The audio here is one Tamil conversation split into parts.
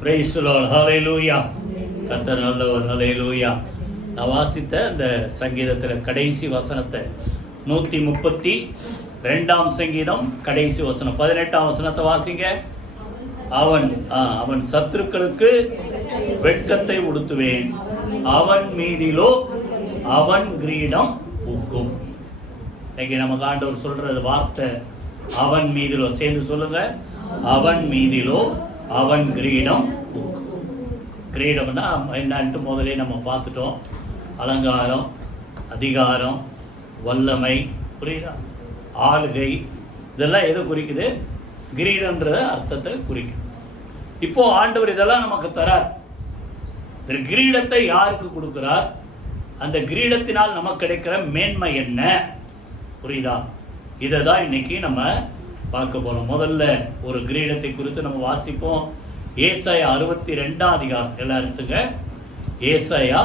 Praise the Lord. ஹல்லேலூயா. கர்த்தர் நல்லவர். ஹல்லேலூயா. நான் வாசித்த அந்த சங்கீதத்தில் கடைசி வசனத்தை 132ஆம் சங்கீதம் கடைசி வசனம் 18ஆம் வசனத்தை வாசிங்க. அவன் சத்துருக்களுக்கு வெட்கத்தை உடுத்துவேன், அவன் மீதிலோ அவன் கிரீடம் ஊக்கும். இன்னைக்கு நமக்கு ஆண்டவர் சொல்றது வார்த்தை அவன் மீதிலோ. சேர்ந்து சொல்லுங்க, அவன் மீதிலோ அவன் கிரீடம் ஊக்கும். கிரீடம்னா என்னன்ட்டு முதலே நம்ம பார்த்துட்டோம். அலங்காரம், அதிகாரம், வல்லமை, புரியுதா, ஆளுகை, இதெல்லாம் எதை குறிக்குது? கிரீடம்ன்ற அர்த்தத்தை குறிக்கும். இப்போ ஆண்டவர் இதெல்லாம் நமக்கு தரார். இந்த கிரீடத்தை யாருக்கு கொடுக்கிறார்? அந்த கிரீடத்தினால் நமக்கு கிடைக்கிற மேன்மை என்ன? புரியுதா? இதை தான் இன்னைக்கு நம்ம பார்க்க போறோம். முதல்ல ஒரு கிரீடத்தை குறித்து நம்ம வாசிப்போம். ஏசாயா 62ஆம் அதிகாரம். எல்லாம் எடுத்துங்க. ஏசாயா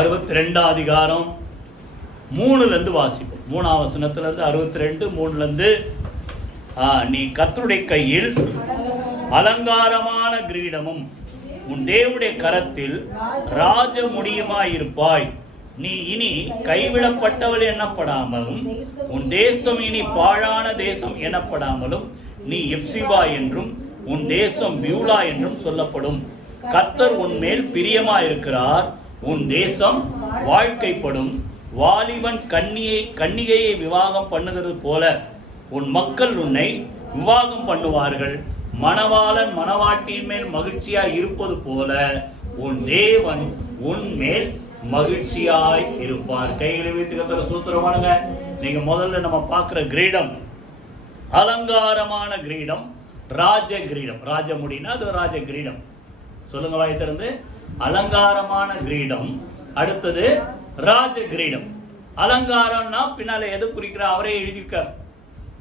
62ஆம் அதிகாரம் 3லேருந்து வாசிப்போம். 3ஆம் வசனத்திலிருந்து 62 3லேருந்து. நீ கர்த்தருடைய கையில் அலங்காரமான கிரீடமும் உன் தேவனுடைய கரத்தில் ராஜ முடியுமாயிருப்பாய். நீ இனி கைவிடப்பட்டவள் எனப்படாமலும் உன் தேசம் இனி பாழான தேசம் எனப்படாமலும் நீ எப்சிபா என்றும் உன் தேசம் பியூலா என்றும் சொல்லப்படும். கர்த்தர் உன் மேல் பிரியமாயிருக்கிறார், உன் தேசம் வாழ்க்கைப்படும். வாலிபன் கன்னிகையை விவாகம் பண்ணுகிறது போல உன் மக்கள் உன்னை விவாகம் பண்ணுவார்கள். மணவாளன் மணவாட்டியின் மேல் மகிழ்ச்சியாய் இருப்பது போல உன் தேவன் உன் மேல் மகிழ்ச்சியாய் இருப்பார். கைகளை வைத்து கர்த்தரை ஸ்தோத்திரம் பண்ணுங்க. நீங்க முதல்ல நம்ம பார்க்கிற கிரீடம் அலங்காரமான கிரீடம், ராஜ கிரீடம். ராஜ முடினா அது ராஜ கிரீடம். சொல்லுங்க வாய் திறந்து. அலங்காரமான கிரீடம். அடுத்தது ராஜ கிரீடம். அலங்காரம்னா பின்னால எது குறிக்கிற? அவரே எழுதியிருக்கார்.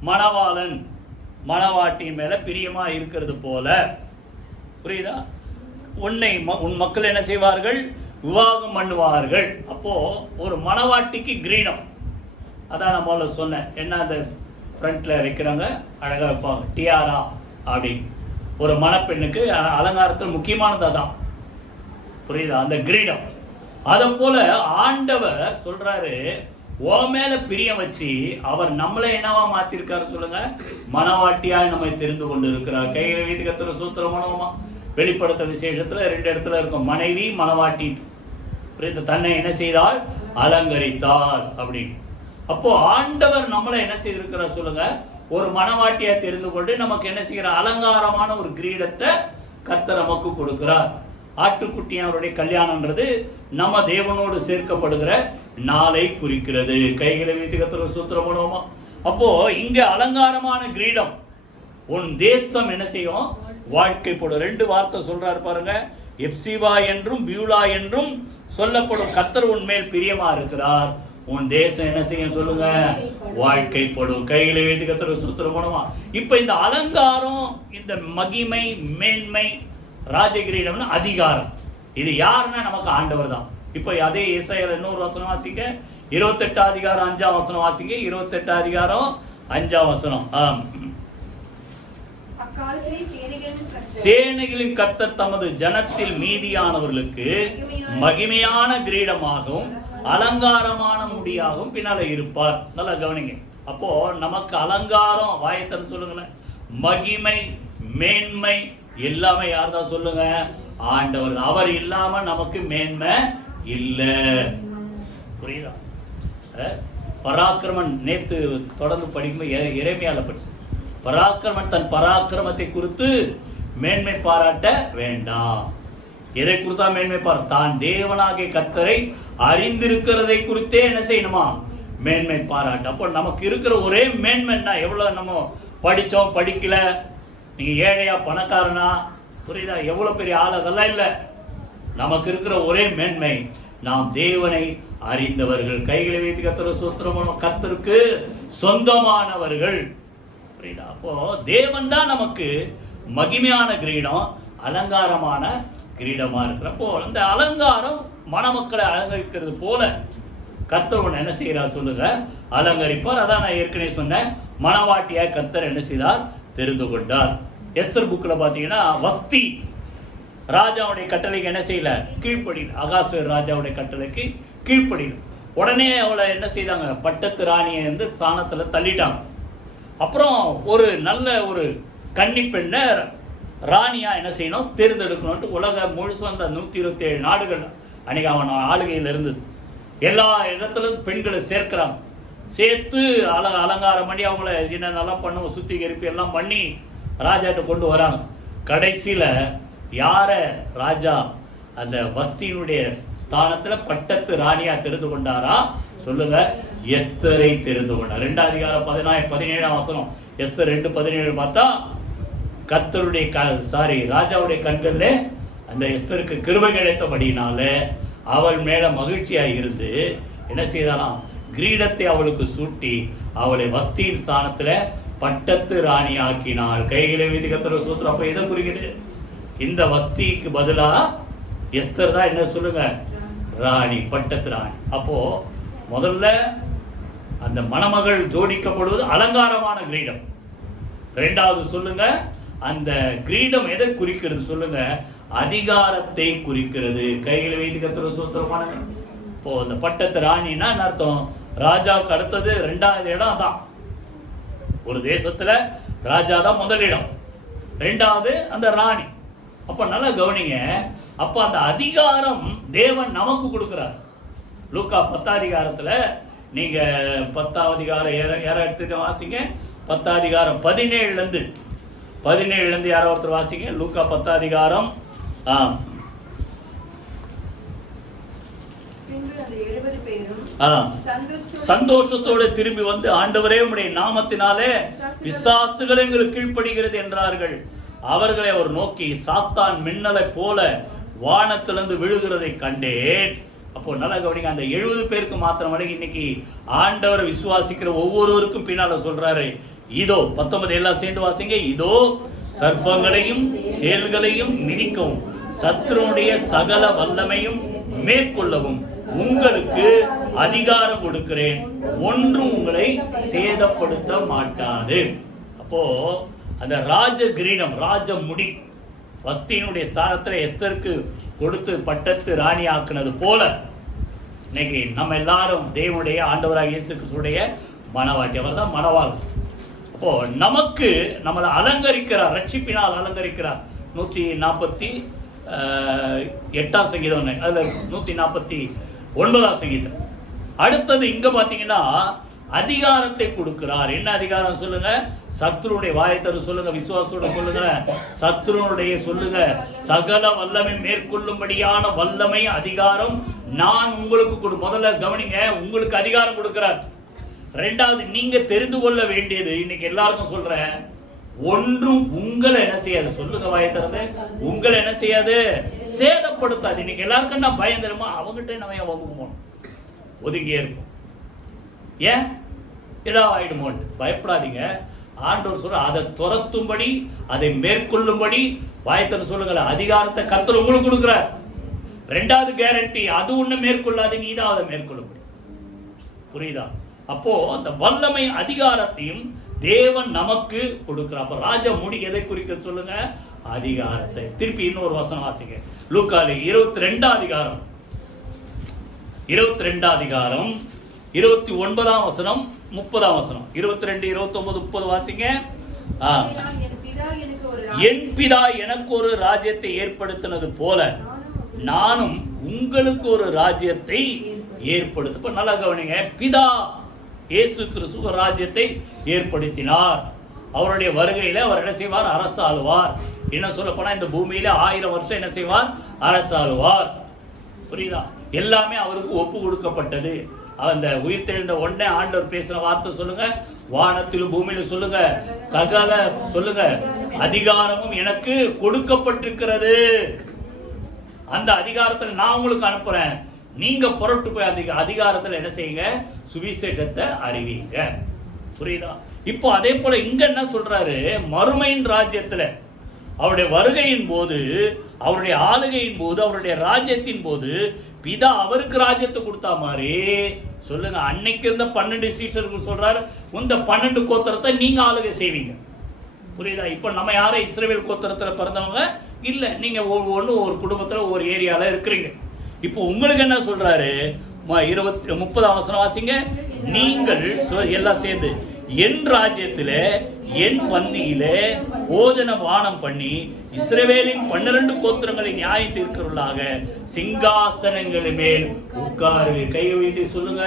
மணவாளன் மணவாட்டின் மேல பிரியமா இருக்கிறது போல. புரியுதா? உன் மக்கள் என்ன செய்வார்கள்? விவாகம் பண்ணுவார்கள். அப்போ ஒரு மணவாட்டிக்கு கிரீடம். அதான் நான் முதல்ல சொன்னேன். என்ன அந்த ஃப்ரண்ட்ல வைக்கிறாங்க, அழகா வைப்பாங்க, டியாரா அப்படி. ஒரு மணப்பெண்ணுக்கு அலங்காரத்தில் முக்கியமானது அதான். புரியுதா? அந்த கிரீடம். அதை போல ஆண்டவர் சொல்றாரு, ஓ மேல பிரியம் வச்சு அவர் நம்மளை என்னவா மாத்திருக்காரு சொல்லுங்க? மணவாட்டியாய் நம்மை தெரிந்து கொண்டு இருக்கிறார். கையில வீட்டு கர்த்தரை ஸ்தோத்திரம் பண்ணுவோமா? வெளிப்படுத்த விசேஷத்துல 2 இடத்துல இருக்கும், மனைவி மணவாட்டி. தன்னை என்ன செய்தால்? அலங்கரித்தாள் அப்படி. அப்போ ஆண்டவர் நம்மளை என்ன செய்திருக்கிறார் சொல்லுங்க? ஒரு மணவாட்டியா தெரிந்து கொண்டு நமக்கு என்ன செய்கிறார்? அலங்காரமான ஒரு கிரீடத்தை கர்த்தர் நமக்கு கொடுக்கிறார். ஆட்டுக்குட்டியாருடைய கல்யாணம்ன்றது நம்ம தேவனோடு சேர்க்கப்படுகிற நாளை குறிக்கிறது. கைகளை வைத்து கர்த்தரை ஸ்தோத்திரம் பண்ணுவோமா? அப்போ இங்க அலங்காரமான கிரீடம். உன் தேசம் என்ன செய்யும்? வாழ்க்கைப்படும். 2 வார்த்தை சொல்றாரு பாருங்க. எப்சிபா என்றும் பியூலா என்றும் சொல்லப்படும். கர்த்தர் உன் மேல் பிரியமா இருக்கிறார், உன் தேசம் என்ன செய்யும் சொல்லுங்க? வாழ்க்கைப்படும். கையில வைத்து கர்த்தரை ஸ்தோத்திரம் பண்ணுவோமா? இப்ப இந்த அலங்காரம், இந்த மகிமை, மேன்மை, ராஜகிரீடம்னு அதிகாரம், இது யாருன்னா நமக்கு ஆண்டவர் தான். இப்போ அதே ஏசாயால இன்னொரு வசனம் வாசிங்க. 28ஆம் அதிகாரம் 5ஆம் வசனம் வாசிங்க. 28ஆம் அதிகாரம் 5ஆம் வசனம். சேனைகளின் கர்த்தர் தமது ஜனத்தில் மீதியானவர்களுக்கு மகிமையான கிரீடமாகவும் அலங்காரமான முடியாகவும் பின்னால இருப்பார். நல்லா கவனிங்க. அப்போ நமக்கு அலங்காரம், வாயத்தன் சொல்லுங்களேன், மகிமை, மேன்மை எல்லாமே யார் தான் சொல்லுங்க? ஆண்டவர். அவர் இல்லாம நமக்கு மேன்மை இல்ல. புரியுதா? பராக்கிரமன் நேத்து தொடர்ந்து படிக்கும்போது எரேமியால படிச்சு, பராக்கிரமன் தன் பராக்கிரமத்தை குறித்து மேன்மை பாராட்ட வேண்டாம். எதை குறித்தா மேன்மை தான் தேவனாகிய கர்த்தரை அறிந்திருக்கிறதை குறித்தே என்ன செய்யணுமா? மேன்மை பாராட்டு. அப்போ நமக்கு இருக்கிற ஒரே மேன்மைன்னா எவ்வளவு நம்ம படிச்சோம் படிக்கல, நீங்க ஏழையா பணக்காரனா, புரியுதா, எவ்வளவு பெரிய ஆள், அதெல்லாம் இல்லை. நமக்கு இருக்கிற ஒரே மேன்மை நாம் தேவனை அறிந்தவர்கள். கைகளை வைத்து கர்த்தரை ஸ்தோத்திரம். கர்த்தருக்கு சொந்தமானவர்கள். புரியுதா? அப்போ தேவன் தான் நமக்கு மகிமையான கிரீடம், அலங்காரமான கிரீடமா இருக்கிறப்போ அந்த அலங்காரம் மணமக்களை அலங்கரிக்கிறது போல கர்த்தர் என்ன செய்கிறார் சொல்லுங்க? அலங்கரிப்பார். அதான் நான் ஏற்கனவே சொன்னேன், மணவாட்டியா கர்த்தர் என்ன செய்தார்? தெரிந்து கொண்டார். எஸ்தர் புக்கில் பார்த்தீங்கன்னா வஸ்தி ராஜாவுடைய கட்டளைக்கு என்ன செய்யல, கீழ்ப்படியல. அகாசுவேர் ராஜாவுடைய கட்டளைக்கு கீழ்ப்படியல. உடனே அவளை என்ன செய்தாங்க, பட்டத்து ராணியை வந்து ஸ்தானத்தில் தள்ளிட்டாங்க. அப்புறம் ஒரு நல்ல ஒரு கன்னி பெண்ணை ராணியா என்ன செய்யணும், தேர்ந்தெடுக்கணும்ட்டு உலகம் முழுசும் அந்த 127 நாடுகள் அன்னைக்கு அவன் ஆளுகையில் இருந்தது. எல்லா இடத்துலையும் பெண்களை சேர்க்கிறாங்க. சேர்த்து அலங்காரம் பண்ணி அவங்கள என்னென்னலாம் பண்ணுவோம், சுத்திகரிப்பு எல்லாம் பண்ணி ராஜாட்ட கொண்டு வராங்க. கடைசியில் யாரை ராஜா அந்த வஸ்தியினுடைய ஸ்தானத்தில் பட்டத்து ராணியா தெரிந்து கொண்டாரா சொல்லுங்க, எஸ்தரை தெரிந்து கொண்டார். 2 அதிகாரம் 17ஆம் வசனம். எஸ்தர் 2:17 பார்த்தா கர்த்தருடைய ராஜாவுடைய கண்களில் அந்த எஸ்தருக்கு கிருபை கிடைத்தபடினால அவள் மேல மகிழ்ச்சியாக இருந்து என்ன செய்தாலாம், கிரீடத்தை அவளுக்கு சூட்டி அவளை வஸ்தியின் ஸ்தானத்தில் பட்டத்து ராணி ஆக்கினாள். கைகளை வீதி கர்த்தர் சூத்திரம். அப்போ எதை குறிக்குது, இந்த வஸ்திக்கு பதிலாக எஸ்தர் தான் என்ன சொல்லுங்க, ராணி, பட்டத்து ராணி. அப்போ முதல்ல அந்த மணமகள் ஜோடிக்கப்படுவது அலங்காரமான கிரீடம். 2வது சொல்லுங்க, அந்த கிரீடம் எதை குறிக்கிறது சொல்லுங்க, அதிகாரத்தை குறிக்கிறது. கைகளை வைத்து கர்த்தர் சூத்திரமான. இப்போ அந்த பட்டத்து ராணின்னா அர்த்தம், ராஜாவுக்கு அடுத்தது 2வது இடம் தான். ஒரு தேசத்துல ராஜா தான் முதலிடம், 2வது அந்த ராணி. அப்ப நல்லா கவனிங்க. அப்ப அந்த அதிகாரம் தேவன் நமக்கு கொடுக்கிறார். லூக்கா 10ஆம் அதிகாரத்துல நீங்க 10ஆம் அதிகாரம் எடுத்துக்க வாசிங்க. 10ஆம் அதிகாரம் 17 யாரோ ஒருத்தர் வாசிங்க. லூக்கா 10ஆம் அதிகாரம். சந்தோஷத்தோடு திரும்பி வந்து, ஆண்டவரே உம்முடைய நாமத்தினாலே பிசாசுகள் எங்களுக்கு கீழ்ப்படுகிறது என்றார்கள். அவர்களை அவர் நோக்கி, சாத்தான் மின்னலை போல வானத்திலிருந்து விழுகிறதை கண்டேன். அப்போ நல்லா கவனிங்க. அந்த 70 பேருக்கு மாத்திரம் இன்னைக்கு ஆண்டவரை விசுவாசிக்கிற ஒவ்வொருவருக்கும் பின்னால சொல்றாரு, இதோ 19 எல்லாம் சேர்ந்து வாசிங்க. இதோ சர்ப்பங்களையும் தேள்களையும் மிதிக்கவும் சத்துருடைய சகல வல்லமையும் மேற்கொள்ளவும் உங்களுக்கு அதிகாரம் கொடுக்கிறேன், ஒன்றும் உங்களை சேதப்படுத்த மாட்டாது. அப்போ அந்த ராஜ கிரீடம், ராஜ முடி வஸ்தியினுடைய ஸ்தானத்தில் எஸ்தருக்கு கொடுத்து பட்டத்து ராணி ஆக்குனது போல இன்னைக்கு நம்ம எல்லாரும் தேவனுடைய ஆண்டவராக இயேசு கிறிஸ்துவுடைய மணவாட்டி. அவர் தான் மணவாள். அப்போ நமக்கு நம்மளை அலங்கரிக்கிறார், ரட்சிப்பினால் அலங்கரிக்கிறார். 148ஆம் சங்கீதம், அதுல 149ஆம் சங்கீதம். அடுத்தது இங்க பாத்தீங்கன்னா அதிகாரத்தை கொடுக்கிறார். என்ன அதிகாரம் சொல்லுங்க, சத்ருனுடைய வாயத்தரு சொல்லுங்க, விசுவாசோட சொல்லுங்க, சத்ருனுடைய சொல்லுங்க, சகல வல்லமை மேற்கொள்ளும்படியான வல்லமை அதிகாரம் நான் உங்களுக்கு கொடு. முதல்ல கவனிங்க, உங்களுக்கு அதிகாரம் கொடுக்கிறார். 2வது நீங்க தெரிந்து கொள்ள வேண்டியது, இன்னைக்கு எல்லாருக்கும் சொல்றேன், ஒன்றும் உங்களை என்ன செய்யாது சொல்லுங்க, வாயத்திறந்து உங்களை என்ன செய்யாது, சேதப்படுத்தாது. இன்னைக்கு எல்லாருக்கும் நான் பயம் தெரியுமா, அவங்ககிட்ட நம்ம ஏன் வம்புக்கு போகணும், ஒதுங்கியே இருப்போம். ஏன் ஏதாவது ஆயிடுமோன்னு பயப்படாதீங்க. ஆண்டவர் சொல்ற அதை துரத்தும்படி அதை மேற்கொள்ளும்படி வாயத்திறந்து சொல்லுங்களேன், அதிகாரத்தை கர்த்தர் உங்களுக்கு கொடுக்கிறார். 2வது கேரண்டி, அது ஒண்ணு மேற்கொள்ளாது, நீ தான் அதை மேற்கொள்ளும்படி. புரியுதா? அப்போ அந்த வல்லமை அதிகாரத்தையும் தேவன் நமக்கு கொடுக்கிறார். அப்ப ராஜ முடி எதை குறிக்க சொல்லுங்க, அதிகாரத்தை. திருப்பி இன்னொரு வசனம் வாசிங்க. லூக்கால 22ஆம் அதிகாரம் 29ஆம் வசனம் 30ஆம் வசனம். 22, 29, 30 வாசிங்க. என் பிதா எனக்கு ஒரு ராஜ்யத்தை ஏற்படுத்தினது போல நானும் உங்களுக்கு ஒரு ராஜ்யத்தை ஏற்படுத்த. நல்லா கவனிங்க, பிதா இயேசு கிறிஸ்து ஒரு ராஜ்யத்தை ஏற்படுத்தினார். அவருடைய வருகையில அவர் என்ன செய்வார், அரசாளுவார். என்ன சொல்ல போனா இந்த பூமியில 1000 வருஷம் என்ன செய்வார், அரசாளுவார். புரியுதா? எல்லாமே அவருக்கு ஒப்பு கொடுக்கப்பட்டது. அந்த உயிர் தெழுந்த உடனே ஆண்டவர் பேசுற வார்த்தை சொல்லுங்க, வானத்திலும் பூமியிலும் சொல்லுங்க, சகல சொல்லுங்க அதிகாரமும் எனக்கு கொடுக்கப்பட்டிருக்கிறது. அந்த அதிகாரத்தில் நான் உங்களுக்கு அனுப்புறேன், நீங்க புறப்பட்டு போய் அந்த அதிகாரத்தில் என்ன செய்யுங்க, சுவிசேஷத்தை அறிவிங்க. புரியுதா? இப்போ அதே போல இங்க என்ன சொல்றாரு, மறுமையின் ராஜ்யத்துல அவருடைய வருகையின் போது, அவருடைய ஆளுகையின் போது, அவருடைய ராஜ்யத்தின் போது பிதா அவருக்கு ராஜ்யத்தை கொடுத்தா மாதிரி சொல்லுங்க, அன்னைக்கு இருந்த 12 சீஷர்கள் சொல்றாரு, இந்த 12 கோத்திரத்தை நீங்க ஆளுகை செய்வீங்க. புரியுதா? இப்ப நம்ம யாரை இஸ்ரவேல் கோத்திரத்துல பிறந்தவங்க இல்லை, நீங்கள் ஒவ்வொரு குடும்பத்தில் ஒவ்வொரு ஏரியாவில் இருக்கிறீங்க. இப்போ உங்களுக்கு என்ன சொல்கிறாரு? 30 வசனம் வாசிங்க. நீங்கள் எல்லாம் சேர்ந்து என் ராஜ்யத்தில் என் பந்தியிலே போஜன பானம் பண்ணி இஸ்ரவேலின் 12 கோத்திரங்களின் நியாயம் தீர்க்கிறவர்களாக சிங்காசனங்களின் மேல் உட்காரு. கை வைத்து சொல்லுங்க.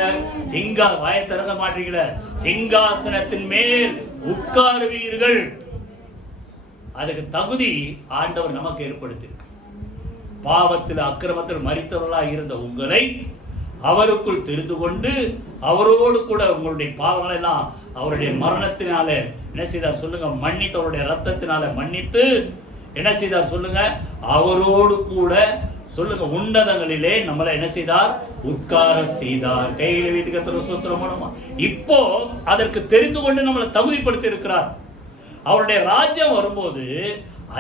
வாயை திறக்க மாட்டீங்கள. சிங்காசனத்தின் மேல் உட்காருவீர்கள். அதுக்கு தகுதி ஆண்டவர் நமக்கு ஏற்படுத்தியிருக்கு. பாவத்தில் அக்கிரமத்தில் மரித்தவர்களாக இருந்த உங்களை அவருக்குள் தெரிந்து கொண்டு அவரோடு கூட உங்களுடைய பாவங்களை எல்லாம் அவருடைய மரணத்தினால என்ன செய்தார் சொல்லுங்க? மன்னித்து, அவருடைய ரத்தத்தினால மன்னித்து என்ன செய்தார் சொல்லுங்க? அவரோடு கூட சொல்லுங்க உன்னதங்களிலே நம்மளை என்ன செய்தார்? உட்கார செய்தார். கையில வைத்து கர்த்தரை ஸ்தோத்திரம். இப்போ அதற்கு தெரிந்து கொண்டு நம்மளை தகுதிப்படுத்தி இருக்கிறார். அவருடைய ராஜ்யம் வரும்போது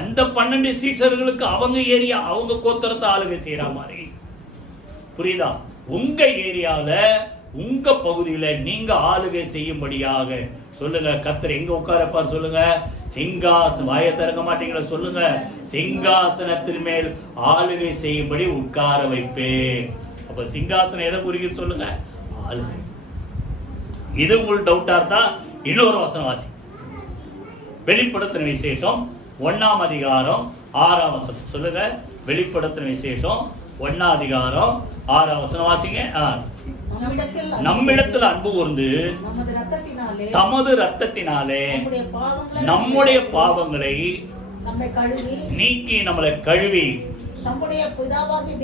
அந்த 12 சீஷர்களுக்கு அவங்க ஏரியா, அவங்க கோத்திரத்தை ஆளுகை செய்யற மாதிரி. புரியுதா? உங்க ஏரியால உங்க பகுதியில நீங்க ஆளுகை செய்யும்படியாக சொல்லுங்க. கர்த்தர் எங்க உட்காரப்பார் சொல்லுங்க? சிங்காசனம். வாயை திறக்க மாட்டீங்களா? சொல்லுங்க. சிங்காசனத்தின் மேல் ஆளுகை செய்யும்படி உட்கார வைப்பேன். அப்ப சிங்காசனம் எதை குறிக்க சொல்லுங்க? ஆளுகை. இது உங்களுக்கு டவுட்டா இருந்தா இன்னொரு வசனம் வாசி. வெளிப்படுத்தின விசேஷம் 1ஆம் அதிகாரம் 6ஆம் வசனம் சொல்லுங்க. வெளிப்படுத்தின விசேஷம் 1ஆம் அதிகாரம் 6ஆம் வசனம் வாசிங்க. நம்மிடத்தில் அன்பு கூர்ந்து தமது ரத்தத்தினாலே நம்முடைய பாவங்களை நீக்கி நம்மளை கழுவி அவருடைய பிதாவாகிய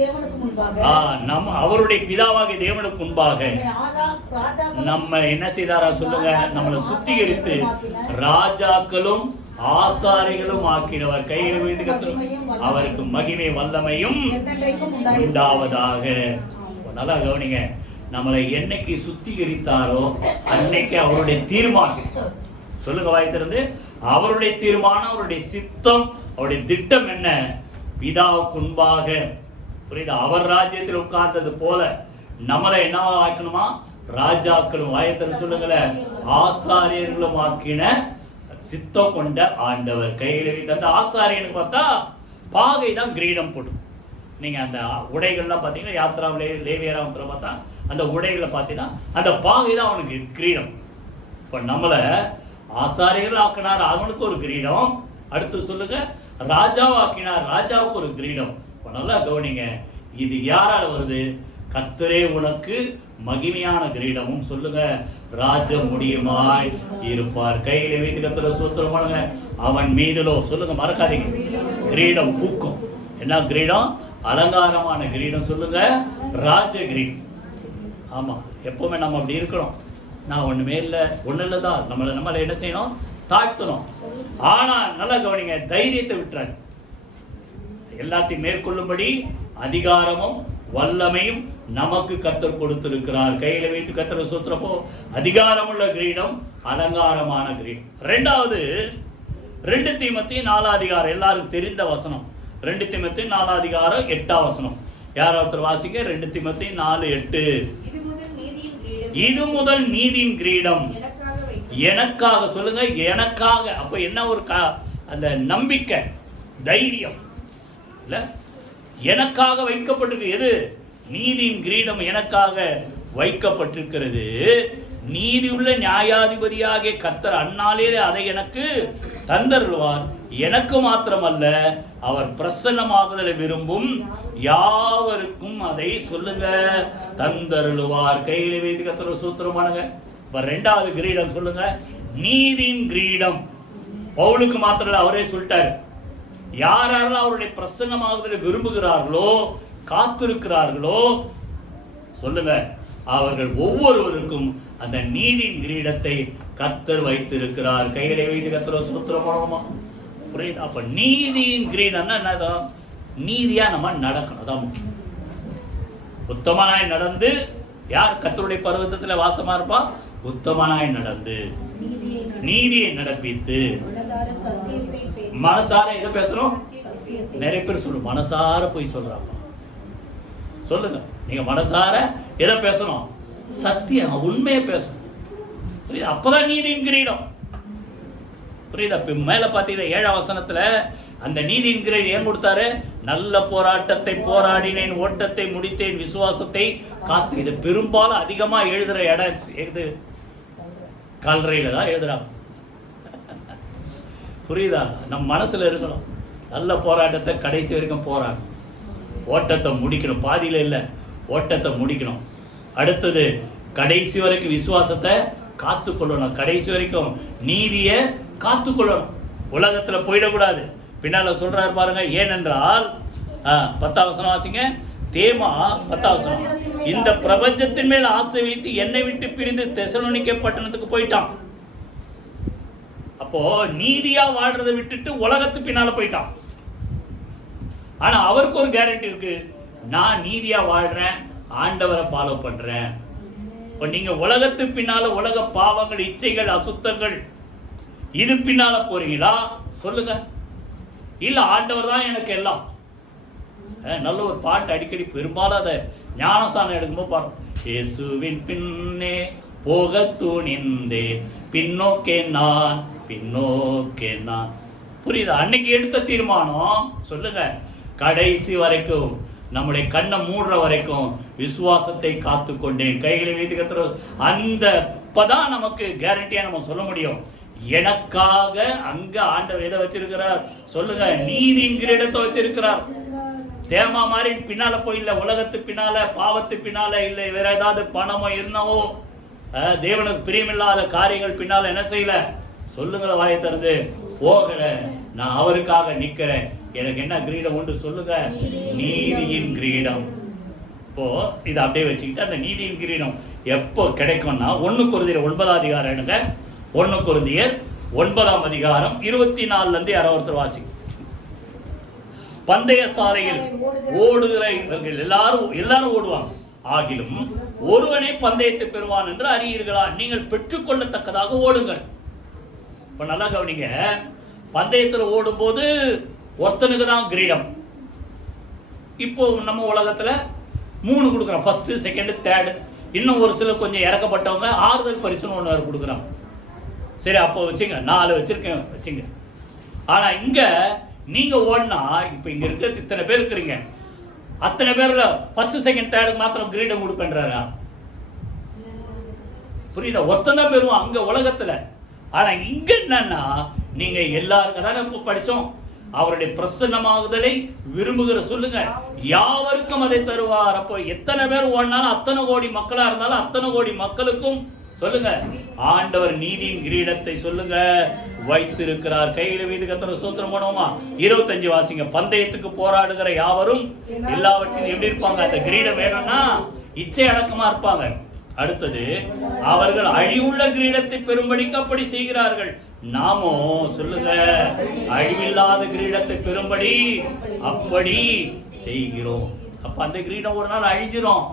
தேவனுக்கு முன்பாக நம்ம என்ன செய்தாரா சொல்லுங்க? நம்மளை சுத்திகரித்து ராஜாக்களும் ஆசாரிகளும் ஆக்கினவர். கையில் வைத்து கர்த்தர் அவருக்கு மகிமை வல்லமையும் உண்டாவதாக. நல்லா கவனிங்க. நம்மளை என்னைக்கு சுத்திகரித்தாரோ அன்னைக்கு அவருடைய தீர்மானம் சொல்லுங்க. வாய் திறந்து. அவருடைய தீர்மானம், அவருடைய சித்தம், அவருடைய திட்டம் என்ன? பிதாவுக்கு முன்பாக, புரியுதா? அவர் ராஜ்யத்தில் உட்கார்ந்தது போல நம்மளை என்னவா ஆக்கணுமா? ராஜாக்களும், வாயத்தில் சொல்லுங்கள, ஆசாரியர்களும் ஆக்கின சித்தம் கொண்ட ஆண்டவர். கையில வைத்து அந்த ஆசாரியனுக்கு பார்த்தா பாகை தான் கிரீடம் போடும். நீங்க அந்த உடைகள்லாம் பார்த்தீங்கன்னா யாத்ராவிலே லேவியராமத்தில் பார்த்தா அந்த உடைகளை பார்த்தீங்கன்னா அந்த பாகை தான் அவனுக்கு கிரீடம். இப்போ நம்மளை ஆசாரியர்கள் ஆக்கினார், அவனுக்கு ஒரு கிரீடம். அடுத்து சொல்லுங்க, ராஜாவாக்கினார், ராஜாவுக்கு ஒரு கிரீடம். நல்லா கவனிங்க. இது யாரால வருது? கர்த்தரே உனக்கு மகிமையான கிரீடமும் சொல்லுங்க ராஜ முடியுமாய் இருப்பார். கையில வைத்து கர்த்தரை ஸ்தோத்திரம் பண்ணுங்க. அவன் மீதிலோ சொல்லுங்க, மறக்காதீங்க, கிரீடம் பூக்கும். என்ன கிரீடம்? அலங்காரமான கிரீடம். சொல்லுங்க, ராஜ கிரீடம். ஆமா, எப்பவுமே நம்ம அப்படி இருக்கணும். நான் ஒண்ணுமே இல்லை, ஒண்ணு இல்லதான், நம்மளை என்ன செய்யணும்? தாழ்த்தணும். ஆனா நல்லா கவனிங்க, தைரியத்தை விட்டுறாரு. எல்லாத்தையும் மேற்கொள்ளும்படி அதிகாரமும் வல்லமையும் நமக்கு கர்த்தர் கொடுத்திருக்கிறார். கையில வைத்து கர்த்தரை ஸ்தோத்திரப்போ அதிகாரமுள்ள கிரீடம், அலங்காரமான கிரீடம். ரெண்டாவது 2 தீமோத்தேயு 4ஆம் அதிகாரம், எல்லாருக்கும் தெரிந்த வசனம். 2 தீமோத்தேயு 4ஆம் அதிகாரம் 8ஆம் வசனம். யாராவது வாசிங்க. 2 தீமோத்தேயு 4:8. இது முதல் நீதியின் கிரீடம் எனக்காக. சொல்லுங்க, எனக்காக. அப்ப என்ன ஒரு அந்த நம்பிக்கை, தைரியம் இல்ல, எனக்காக வைக்கப்பட்டிருக்கு. எது? நீதியின் கிரீடம் எனக்காக வைக்கப்பட்டிருக்கிறது. நீதி உள்ள நியாயாதிபதியாகிய கர்த்தர் அந்நாளிலே அதை எனக்கு தந்தருள்வார். எனக்கு மாத்திரமல்ல, அவர் பிரசன்னமாகுதலை விரும்பும் யாவருக்கும் அதை சொல்லுங்க தந்தருள்வார். கையில வைத்து கர்த்தரை ஸ்தோத்திரமானுங்க. இப்ப 2வது கிரீடம் சொல்லுங்க, நீதியின் கிரீடம். பவுலுக்கு மாத்திரம் அவரே சொல்லிட்டாரு. யாரெல்லாம் அவருடைய பிரசன்னமாகுதலை விரும்புகிறார்களோ, காத்திருக்கிறார்களோ, சொல்லுங்க, அவர்கள் ஒவ்வொருவருக்கும் அந்த நீதியின் கிரீடத்தை கர்த்தர் வைத்திருக்கிறார். கையில வைத்து கர்த்தரை ஸ்தோத்திரம் பண்ணுமா? புரியுது? அப்ப நீதியின் கிரீடம்னா என்னதான்? நீதியா நம்ம நடக்கணும், அதான் முக்கியம். உத்தமனாய் நடந்து, யார் கர்த்தருடைய பர்வதத்துல வாசமா இருப்பா? உத்தமனாய் நடந்து நீதியை நடப்பித்து. மனசார எதை பேசுறோம்? நிறைய பேர் சொல்லுங்க, மனசார போய் சொல்றாங்க. சொல்லுங்க, நீங்க மனசார எதை பேசணும்? சத்தியம், உண்மையை பேசணும். அப்பதான் நீதியின் கிரீடம். புரியுதா? மேல பாத்தீங்கன்னா 7ஆம் வசனத்துல அந்த நீதியின் கிரீடம் ஏன் கொடுத்தாரு? நல்ல போராட்டத்தை போராடினேன், ஓட்டத்தை முடித்தேன், விசுவாசத்தை காத்து. இது பெரும்பாலும் அதிகமா எழுதுற இடம் எது? கல்லறையில தான் எழுதுறாங்க. புரியுதா? நம்ம மனசுல இருக்கணும், நல்ல போராட்டத்தை கடைசி வரைக்கும் போராடணும், ஓட்டத்தை முடிக்கணும், பாதியில இல்லை, ஓட்டத்தை முடிக்கணும். அடுத்தது கடைசி வரைக்கும் விசுவாசத்தை காத்து கொள்ளணும், கடைசி வரைக்கும் நீதியை காத்து கொள்ளணும், உலகத்துல போயிடக்கூடாது. பின்னால சொல்றாரு பாருங்க, ஏனென்றால் 10ஆம் வசனம் வாசிங்க. தேமா 10ஆம் வசனம், இந்த பிரபஞ்சத்தின் மேல் ஆசை வைத்து என்னை விட்டு பிரிந்து தெசலோனிக்கே பட்டணத்துக்கு போயிட்டான். அப்போ நீதியா வாழ்றதை விட்டுட்டு உலகத்து பின்னால போயிட்டான். ஆனா அவருக்கு ஒரு கேரண்டி இருக்கு, நான் நீதியா வாழ்றேன், ஆண்டவரை ஃபாலோ பண்றேன். இப்ப நீங்க உலகத்து பின்னால, உலக பாவங்கள், இச்சைகள், அசுத்தங்கள் இது பின்னால போறீங்களா சொல்லுங்க, இல்ல ஆண்டவர் தான் எனக்கு எல்லாம்? நல்ல ஒரு பாட்டு அடிக்கடி பெரும்பாலும் அதை ஞானசானம் எடுக்கும்போது பாருங்க, இயேசுவின் பின்னே போக துணிந்தே பின்னோக்கே நான், பின்னோக்கே நான். புரியுதா? அன்னைக்கு எடுத்த தீர்மானம் சொல்லுங்க, கடைசி வரைக்கும் நம்முடைய கண்ணை மூடுற வரைக்கும் விசுவாசத்தை காத்து கொண்டேன், கைகளை வைத்து கத்துற. அந்த இப்பதான் நமக்கு கேரண்டியா நம்ம சொல்ல முடியும், எனக்காக அங்க ஆண்டவர் எதை வச்சிருக்கிறார் சொல்லுங்க, நீதியின் கிரீடத்தை வச்சிருக்கிறார். தேமா மாதிரி பின்னால போயில்ல, உலகத்து பின்னால, பாவத்து பின்னால இல்லை, வேற ஏதாவது பணமோ என்னவோ தேவனுக்கு பிரியமில்லாத காரியங்கள் பின்னால என்ன செய்யல சொல்லுங்கள, வாயை திறந்து போகல. நான் அவருக்காக நிக்கிறேன், எனக்கு என்ன கிரீடம் உண்டு சொல்லுங்க, நீதியின் கிரீடம். இப்போ இதை அப்படியே வச்சுக்கிட்டு அந்த நீதியின் கிரீடம் எப்போ கிடைக்கும்னா 1 கொரிந்தியர் 9ஆம் அதிகாரம் எடுங்க. 1 கொரிந்தியர் 9ஆம் அதிகாரம் 24ல இருந்து யாராவது வாசிங்க. பந்தய சாலையில் ஓடுகிற இவர்கள் எல்லாரும் ஓடுவாங்க, ஆகிலும் ஒருவனே பந்தயத்தை பெறுவான் என்று அறியீர்களா? நீங்கள் பெற்றுக்கொள்ளத்தக்கதாக ஓடுங்கள். இப்ப நல்லா கவனிங்க, பந்தயத்தில் ஓடும் போது ஒருத்தனுக்கு தான் கிரீடம். இப்போ நம்ம உலகத்துல 3 கொடுக்குறோம், ஃபர்ஸ்ட், செகண்ட், தேர்டு. இன்னும் ஒரு சில கொஞ்சம் இறக்கப்பட்டவங்க ஆறுதல் பரிசுன்னு ஒன்று கொடுக்குறாங்க. சரி, அப்போ வச்சுங்க, 4 வச்சிருக்கேன் வச்சுங்க. ஆனா இங்க நீங்க ஓடினா, இப்ப இங்க இருக்க இத்தனை பேர் இருக்கிறீங்க, அத்தனை பேர்ல ஃபர்ஸ்ட், செகண்ட், தேர்டு மாத்திரம் கிரீடம் கொடுப்பேன்றாரா? புரியுதா? ஒருத்தன் தான் பெறுவான் அங்க உலகத்துல. ஆனா இங்க என்னன்னா, நீங்க எல்லாருக்கும் தானே இப்ப படிச்சோம், அவருடைய பிரசன்னமாகுதலை விரும்புகிற சொல்லுங்க, யாவருக்கும் அதை தருவார். அப்போ எத்தனை பேர் ஓடினாலும், அத்தனை கோடி மக்களா இருந்தாலும் அத்தனை கோடி மக்களுக்கும் சொல்லுங்க, ஆண்டவர் நீதியின் கிரீடத்தை சொல்லுங்க வைத்திருக்கிறார். கையில வீது கத்தர சூத்திரம் பண்ணுவோமா? 25 வாசிங்க. பந்தயத்துக்கு போராடுகிற யாவரும் எல்லாவற்றையும் எப்படி இருப்பாங்க? அந்த கிரீடம் வேணும்னா இச்சை அடக்கமா இருப்பாங்க. அடுத்தது, அவர்கள் அழிவுள்ள கிரீடத்தை பெறும்படிக்கு அப்படி செய்கிறார்கள். நாமோ சொல்லுங்க, அழிவில்லாத கிரீடத்தை பெறும்படி அப்படி செய்கிறோம். அப்ப அந்த கிரீடம் ஒரு நாள் அழிஞ்சிரும்.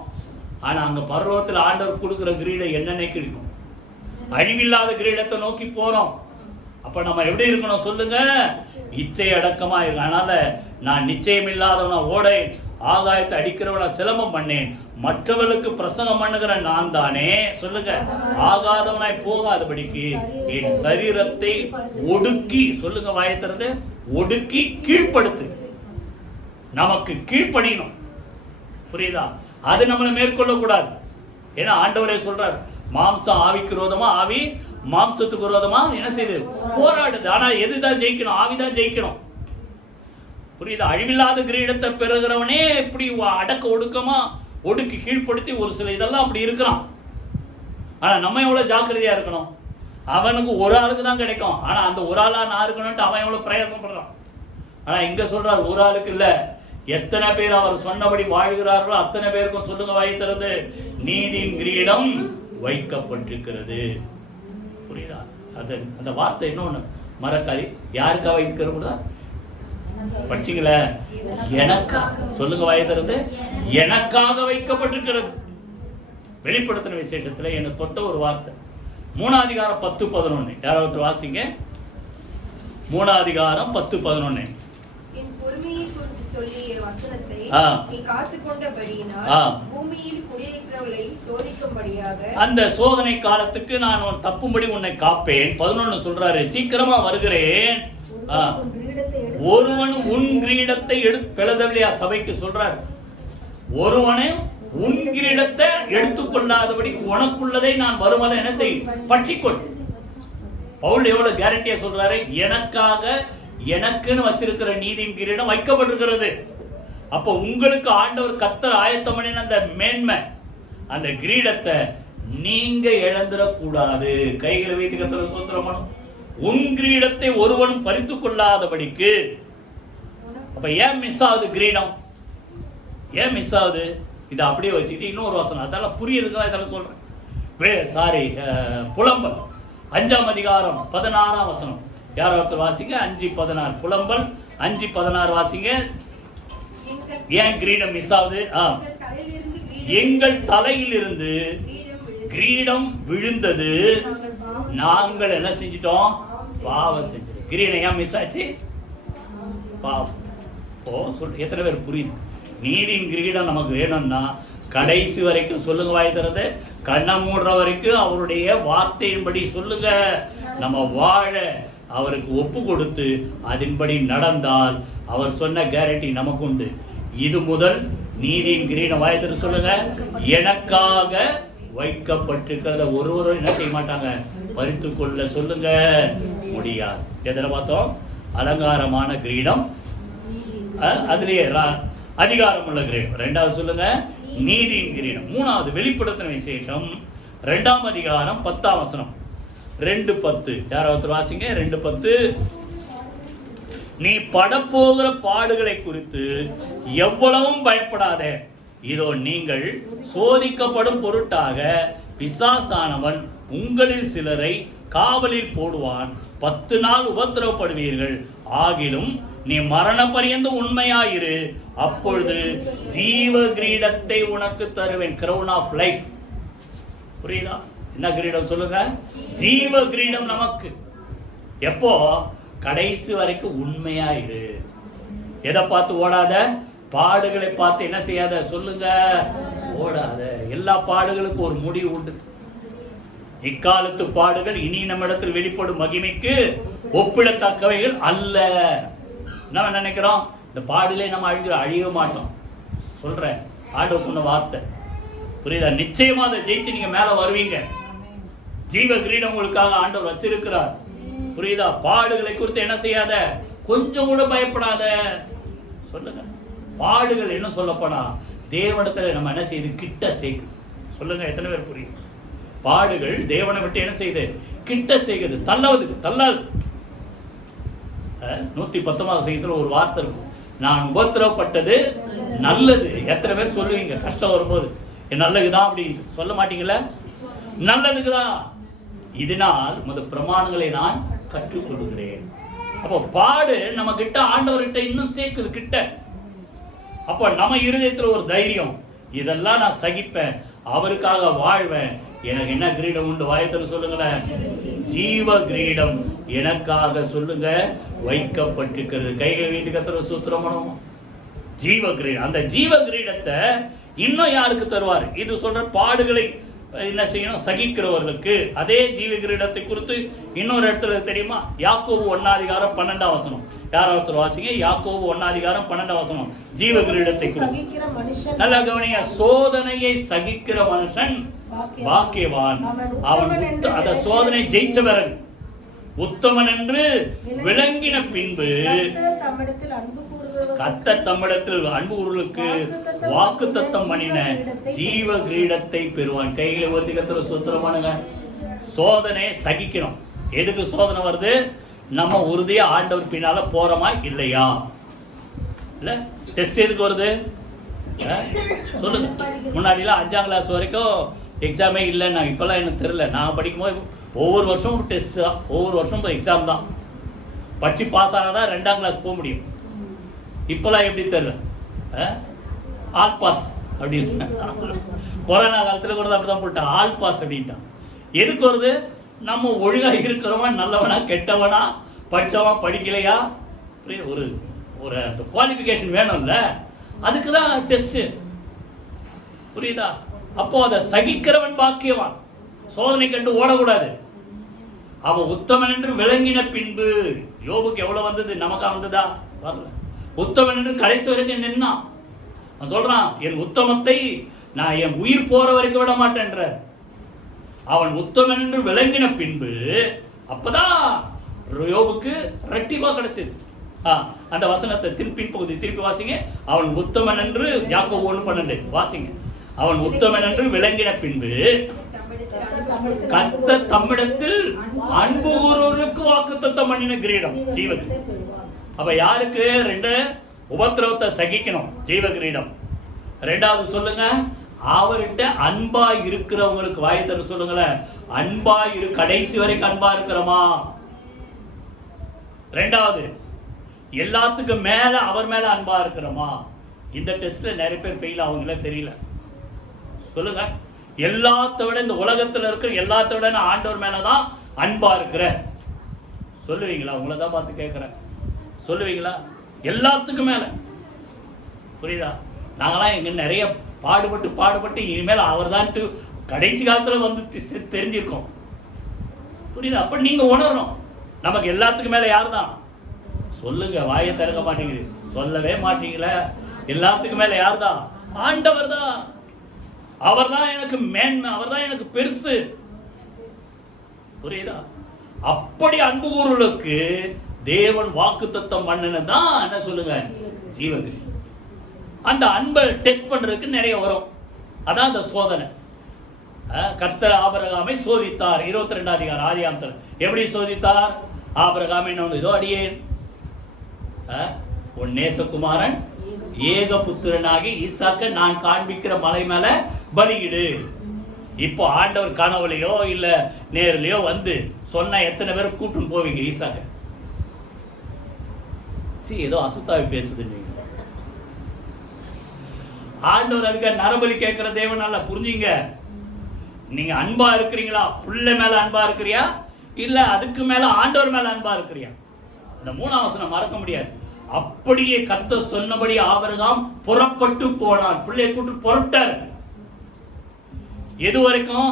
ஆனா அங்க பரலோகத்தில் ஆண்டவர் கொடுக்கிற கிரீடம் என்னென்னைக்கு இருக்கும்? அழிவில்லாத கிரீடத்தை நோக்கி போறோம். அப்ப நம்ம எப்படி இருக்கணும் சொல்லுங்க? இச்சை அடக்கமா இருக்கு. அதனால நான் நிச்சயம் இல்லாதவனா ஓடேன், ஆகாயத்தை அடிக்கிறவனா சிலம்பம் பண்ணேன், மற்றவர்களுக்கு பிரசங்கம் பண்ணுகிற நான் தானே சொல்லுங்க, ஆகாதவனாய் போகாதபடிக்கு என் சரீரத்தை ஒடுக்கி சொல்லுங்க, வாயத்திறந்து ஒடுக்கி கீழ்ப்படுத்து. நமக்கு கீழ்ப்படியணும். புரியுதா? அது நம்மளை மேற்கொள்ள கூடாது. ஏன்னா ஆண்டவரே சொல்றார், மாம்சம் ஆவிக்கு விரோதமா, ஆவி மாம்சத்துக்கு விரோதமா என்ன செய்யுது? போராடுது. ஆனா எதுதான் ஜெயிக்கணும்? ஆவிதான் ஜெயிக்கணும். புரியுதா? அழிவில்லாத கிரீடத்தை பெறுகிறவனே இப்படி அடக்க ஒடுக்கமா ஒடுக்கி கீழ்ப்படுத்தி ஒரு சில இதெல்லாம் அப்படி இருக்கிறான். ஆனா நம்ம எவ்வளவு ஜாக்கிரதையா இருக்கணும். அவனுக்கு ஒரு ஆளுக்கு தான் கிடைக்கும். ஆனா அந்த ஒரு ஆளா நான் இருக்கணும்ட்டு அவன் எவ்வளவு பிரயாசப்படுறான். ஆனா இங்க சொல்றார், ஒரு ஆளுக்கு இல்ல, எத்தனை பேர் அவர் சொன்னபடி வாழ்கிறார்களோ அத்தனை பேருக்கும் சொல்லுங்க, வாய் திறந்து நீதியின் கிரீடம் வைக்கப்பட்டிருக்கிறது. புரியுதா? அது அந்த வார்த்தை இன்னொன்னு மறக்காது. யாருக்கா வைக்கிறதா படிச்சீங்கள? எனக்காக சொல்லுங்க, வாய் திறந்து எனக்காக வைக்கப்பட்டிருக்கிறது. வெளிப்படுத்தின விசேஷத்துல என்ன தொட்ட ஒரு வார்த்தை 3ஆம் அதிகாரம் 10-11 யாராவது வாசிங்க. 3ஆம் அதிகாரம் 10-11. அந்த சோதனை காலத்துக்கு நான் தப்பும்படி உன்னை காப்பேன். 11 சொல்றாரு, சீக்கிரமா வருகிறேன். ஒருவன் உன் கிரீடத்தை பிளதவில்லையா சபைக்கு சொல்றார். ஒருவனை உன் கிரீடத்தை எடுத்துக்கொள்ளாதபடி உனக்குள்ளதை நான் வருவதை என்ன செய், பற்றிக்கொள். பவுல் எவ்வளவு கேரண்டியா சொல்றாரு, எனக்காக எனக்குன்னு வச்சிருக்கிற நீதியின் கிரீடம் வைக்கப்பட்டிருக்கிறது. அப்ப உங்களுக்கு ஆண்டவர் கர்த்தர் ஆயத்தம் பண்ணின அந்த மேன்மை, அந்த கிரீடத்தை நீங்க இழந்துடக்கூடாது. கைகளை வைத்து கர்த்தர் ஸ்தோத்திரம். உன் கிரீடத்தை ஒருவனும் பறித்துக் கொள்ளாதபடிக்கு. அப்ப ஏன் மிஸ் ஆகுது கிரீடம்? ஏன் மிஸ் ஆகுது? இதை அப்படியே வச்சுக்கிட்டு இன்னொரு வசனம், அதெல்லாம் புரியுதுங்களா? இதெல்லாம் சொல்றேன். புலம்பல் 5ஆம் அதிகாரம் 16ஆம் வசனம். யாராவது வாசிங்க. 5:16. புலம்பல் 5:16 வாசிங்க. ஏன் கிரீடம் மிஸ் ஆகுது? எங்கள் தலையில் இருந்து கிரீடம் விழுந்தது, நாங்கள் என்ன செஞ்சிட்டோம்? பாவம் செஞ்சோம். கிரீடம் ஏன் மிஸ் ஆச்சு? பாவம். எத்தனை பேர் புரியுது? நீதியின் கிரீடம் நமக்கு வேணும்னா கடைசி வரைக்கும் சொல்லுங்க, வாய் திறந்து கண்ணை மூடுற வரைக்கும் அவருடைய வார்த்தையின்படி சொல்லுங்க. நம்ம வாழ அவருக்கு ஒப்பு கொடுத்து அதன்படி நடந்தால் அவர் சொன்ன கேரண்டி நமக்கு உண்டு. இது முதல் நீதியின் கிரீடம், வாய் திறந்து சொல்லுங்க, எனக்காக வைக்கப்பட்டிருக்கிறத ஒருவரும் என்ன செய்ய மாட்டாங்க, பறித்து கொள்ள சொல்லுங்க முடியாது. எதில் பார்த்தோம்? அலங்காரமான கிரீடம், அதுலேயே அதிகாரம் உள்ள கிரீடம். 2வது சொல்லுங்க, நீதியின் கிரீடம். 3வது வெளிப்படுத்தின விசேஷம் 2ஆம் அதிகாரம் 10ஆம் வசனம். 2:10. யாராவது வாசிங்க. 2:10. நீ படப்போகிற பாடுகளை குறித்து எவ்வளவும் பயப்படாதே. இதோ நீங்கள் சோதிக்கப்படும் பொருட்டாக பிசாசானவன் உங்களில் சிலரை காவலில் போடுவான். 10 நாள் உபத்திரவப்படுவீர்கள். ஆகிலும் நீ மரண பரியந்த உண்மையாயிரு, அப்பொழுது ஜீவ கிரீடத்தை உனக்கு தருவேன். Crown of life. புரியுதா? என்ன கிரீடம் சொல்லுங்க? ஜீவ கிரீடம் நமக்கு. எப்போ? கடைசி வரைக்கும் உண்மையாயிரு. எதை பார்த்து ஓடாத? பாடுகளை பார்த்து என்ன செய்யாத? சொல்லுங்க, ஓடாத. எல்லா பாடுகளுக்கும் ஒரு முடிவு உண்டு. இக்காலத்து பாடுகள் இனி நம்மிடத்தில் வெளிப்படும் மகிமைக்கு ஒப்பிடத்தக்கவைகள் அல்ல. நம்ம நினைக்கிறோம் இந்த பாடிலே நம்ம அழிய மாட்டோம். சொல்றேன், ஆண்டவர் சொன்ன வார்த்தை புரியுதா? நிச்சயமா அதை ஜெயிச்சு நீங்க மேல வருவீங்க. ஜீவ கிரீடம் உங்களுக்காக ஆண்டவர் வச்சிருக்கிறார். புரியுதா? பாடுகளை குறித்து என்ன செய்யாத, கொஞ்சம் கூட பயப்படாத. சொல்லுங்க, பாடுகள் என்ன சொல்லப்போனா தேவனிடத்துல நம்ம என்ன செய்யுது, கிட்ட சேர்க்குது. சொல்லுங்க, எத்தனை பேர் புரியும்? பாடுகள் தேவனை விட்டு என்ன செய்யுது, கிட்ட செய்யுது, தள்ளாது. 119ஆம் சங்கீதத்துல ஒரு வார்த்தை இருக்கும், நான் உபத்திரவப்பட்டது நல்லது. எத்தனை பேர் சொல்லுவீங்க கஷ்டம் வரும்போது, நல்லதுதான் அப்படி சொல்ல மாட்டீங்களா? நல்லதுக்குதான். இதனால் முதல் பிரமாணங்களை நான் கற்றுக் கொள்கிறேன். அப்போ பாடு நம்ம கிட்ட, ஆண்டவர்கிட்ட இன்னும் சேர்க்குது கிட்ட. அப்போ நம்ம இருதயத்துல ஒரு தைரியம், இதெல்லாம் நான் சகிப்பேன், அவருக்காக வாழ்வேன். எனக்கு என்ன கிரீடம் உண்டு? வாயத்தில் சொல்லுங்களேன், ஜீவ கிரீடம் எனக்காக சொல்லுங்க வைக்கப்பட்டிருக்கிறது. கைகளை வைத்து கர்த்தரை ஸ்தோத்திரம். ஜீவ கிரீடம். அந்த ஜீவ கிரீடத்தை இன்னும் யாருக்கு தருவார்? இது சொல்ற பாடுகளை என்ன செய்யணும், சகிக்கிறவர்களுக்கு. அதே ஜீவ கிரீடத்தை குறித்து இன்னொரு இடத்துல தெரியுமா? யாக்கோபு 1ஆம் அதிகாரம் 12ஆம் வசனம். யாராவது வாசிங்க. யாக்கோபு 1ஆம் அதிகாரம் 12ஆம் வசனம். ஜீவ கிரீடத்தை குறித்து நல்லா கவனிங்க. சோதனையை சகிக்கிற மனுஷன் பாக்கியவான், அவன் அந்த சோதனை ஜெயிச்சவரன் உத்தமன் என்று விளங்கின பின்பு கர்த்தர் தம்மிடத்தில் அன்பு கூறுவர்களுக்கு வாக்குத்தத்தம் பண்ணின ஜீவ கிரீடத்தை பெறுவான். கைகளை உயர்த்தி கர்த்தரை ஸ்தோத்திரமானுங்க. சோதனை சகிக்கணும். எதுக்கு சோதனை வருது? நம்ம உறுதியா ஆண்டவர் பின்னால போறோமா இல்லையா? இல்ல டெஸ்ட் எதுக்கு வருது? சொல்லுங்க. முன்னாடிலாம் 5ஆம் கிளாஸ் வரைக்கும் எக்ஸாமே இல்லைன்னா, இப்பெல்லாம் எனக்கு தெரியல. நான் படிக்கும்போது ஒவ்வொரு வருஷமும் டெஸ்ட் தான், ஒவ்வொரு வருஷமும் எக்ஸாம் தான். படிச்சு பாஸ் ஆனாதான் 2ஆம் கிளாஸ் போக முடியும். இப்பெல்லாம் எப்படி தெரியல, ஆல் பாஸ் அப்படின்னு. கொரோனா காலத்தில் கூட அப்படிதான் போட்டான், ஆல் பாஸ் அப்படின்ட்டான். எதுக்கு வருது? நம்ம ஒழுங்கா இருக்கிறவன் நல்லவனா கெட்டவனா, படிச்சவா படிக்கலையா, ஒரு ஒரு குவாலிஃபிகேஷன் வேணும்ல, அதுக்கு தான் டெஸ்ட். புரியுதா? அப்போ அதை சகிக்கிறவன் பாக்கியவான். சோதனை கண்டு ஓடக்கூடாது. அவன் உத்தமன் என்று விளங்கின பின்பு. யோபுக்கு எவ்வளவு வந்தது? நமக்கா வந்ததா? வரல. உத்தமன் என்று கடைசி வரைக்கும் நின்னான். அவன் சொல்றான், என் உத்தமத்தை நான் என் உயிர் போற வரைக்கும் விட மாட்டேன்ற. அவன் உத்தமன் என்று விளங்கின பின்பு அப்பதான் யோபுக்கு ரெட்டிப்பா கிடைச்சது. அந்த வசனத்தை பின்பகுதி திருப்பி வாசிங்க. அவன் உத்தமன் என்று யாக்கோபு 1:12 வாசிங்க. அவன் உத்தமன் என்று விளங்கின பின்பு கர்த்தர் தம்மிடத்தில் அன்பு கூறுவோருக்கு வாக்குத்தத்தம் பண்ணின கிரீடம் ஜீவ. அப்ப யாருக்கு? 2 உபத்திரவத்தை சகிக்கணும், ஜீவ கிரீடம். 2வது சொல்லுங்க, அவர்கிட்ட அன்பா இருக்கிறவங்களுக்கு வாய் தர சொல்லுங்களேன். அன்பா கடைசி வரைக்கும் அன்பா இருக்கிறோமா? 2வது எல்லாத்துக்கும் மேல அவர் மேல அன்பா இருக்கிறோமா? இந்த டெஸ்ட்ல நிறைய பேர் ஃபெயில் ஆகுங்களே தெரியல. சொல்லுங்க, எல்லாத்த விட இந்த உலகத்துல இருக்கிற எல்லாத்த விட நான் ஆண்டவர் மேலதான் அன்பா இருக்கிறேன் சொல்லுவீங்களா? உங்களை தான் பார்த்து கேட்கிறேன், சொல்லுவீங்களா? எல்லாத்துக்கும் மேல. புரியுதா? நாங்களாம் இங்க நிறைய பாடுபட்டு இனிமேல் அவர் தான் கடைசி காலத்துல வந்து தெரிஞ்சிருக்கோம். புரியுதா? அப்ப நீங்க உணரணும், நமக்கு எல்லாத்துக்கும் மேல யார் தான்? சொல்லுங்க, வாயை திறக்க மாட்டேங்குது, சொல்லவே மாட்டீங்களே. எல்லாத்துக்கும் மேல யார் தான்? ஆண்டவர் தான். அவர் தான் எனக்கு மேன்மை, அவர் தான் எனக்கு பெருசு. புரியுதா? அப்படி அன்பு கூறுவர்களுக்கு தேவன் வாக்குத்தத்தம் பண்ணினதான் என்ன சொல்லுங்க, ஜீவகிரி. அந்த அன்பை டெஸ்ட் பண்றதுக்கு நிறைய வரும். அதான் அந்த சோதனை. கர்த்தர் ஆபிரகாமை சோதித்தார். 22 அதிகாரம் ஆதியாகமத்தில் எப்படி சோதித்தார்? ஆபிரகாமை நான் இதோ அடியேன், உன் நேசகுமாரன் ஏக புத்திரனாகி ஈசாக்க நான் காண்பிக்கிற மலை மேல பலியிடு. இப்போ ஆண்டவர் கனவுலையோ இல்ல நேரிலையோ வந்து சொன்ன எத்தனை பேர் கூட்டுன்னு போவீங்க ஈசாக்க? ஏதோ அசுத்தாவி பேசுது. நீங்க ஆண்டவர் அதுக்கு நரபலி கேட்கிற தேவன் அல்ல, புரிஞ்சுங்க. நீங்க அன்பா இருக்கிறீங்களா? புள்ள மேல அன்பா இருக்கிறியா இல்ல அதுக்கு மேல ஆண்டவர் மேல அன்பா இருக்கிறியா? இந்த 3ஆம் வசனம் மறக்க முடியாது. அப்படியே கர்த்தர் சொன்னபடி ஆபிரகாம் புறப்பட்டு போனான். பிள்ளையை கூட்டு புறப்பட்டார். எது வரைக்கும்?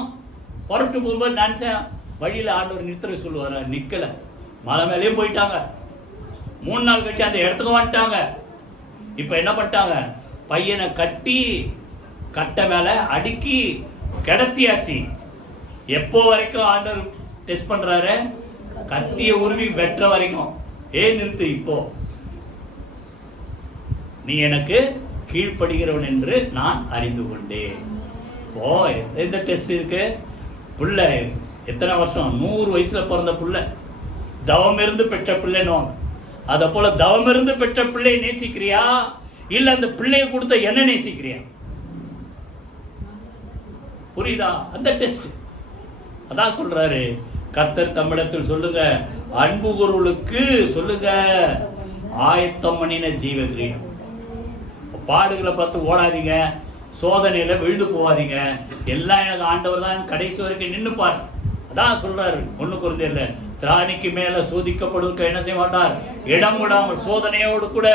புறப்பட்டு போகும்போது நினைச்சேன் வழியில ஆண்டவர் நிறுத்த சொல்லுவார, நிக்கல. மலை மேலேயும் போயிட்டாங்க. 3 நாள் கழிச்சு அந்த இடத்துக்கு வந்துட்டாங்க. இப்ப என்ன பண்ணிட்டாங்க? பையனை கட்டி கட்டை மேல அடுக்கி கிடத்தியாச்சு. எப்போ வரைக்கும் ஆண்டவர் டெஸ்ட் பண்றாரு? கத்திய உருவி வெட்டுற வரைக்கும். நிறுத்து, இப்போ நீ எனக்கு கீழ்ப்படுகிறவன் என்று நான் அறிந்து கொண்டேன். ஓ, எந்த டெஸ்ட் இருக்கு? புள்ள எத்தனை வருஷம்? 100 வயசுல பிறந்த புள்ள, தவம் இருந்து பெற்ற பிள்ளைனோ. அத போல தவம் இருந்து பெற்ற பிள்ளையை நேசிக்கிறியா இல்ல அந்த பிள்ளையை கொடுத்த என்ன நேசிக்கிறியா? புரியுதா? அந்த டெஸ்ட். அதான் சொல்றாரு கர்த்தர் தம்மிடத்தில் சொல்லுங்க, அன்பு கூறுவர்களுக்கு சொல்லுங்க ஆயத்தம் பண்ணின ஜீவ கிரீடம். பாடுகளை பார்த்து ஓடாதீங்க, சோதனையில விழுந்து போவாதீங்க. எல்லாம் எனக்கு ஆண்டவர் தான் கடைசி வரைக்கும் நின்று பாரு. அதான் சொல்றாரு 1 கொரிந்தியர்ல, திராணிக்கு மேல சோதிக்கப்படுவதற்கு என்ன செய்ய மாட்டார்? இடம் விடாமல் சோதனையோடு கூட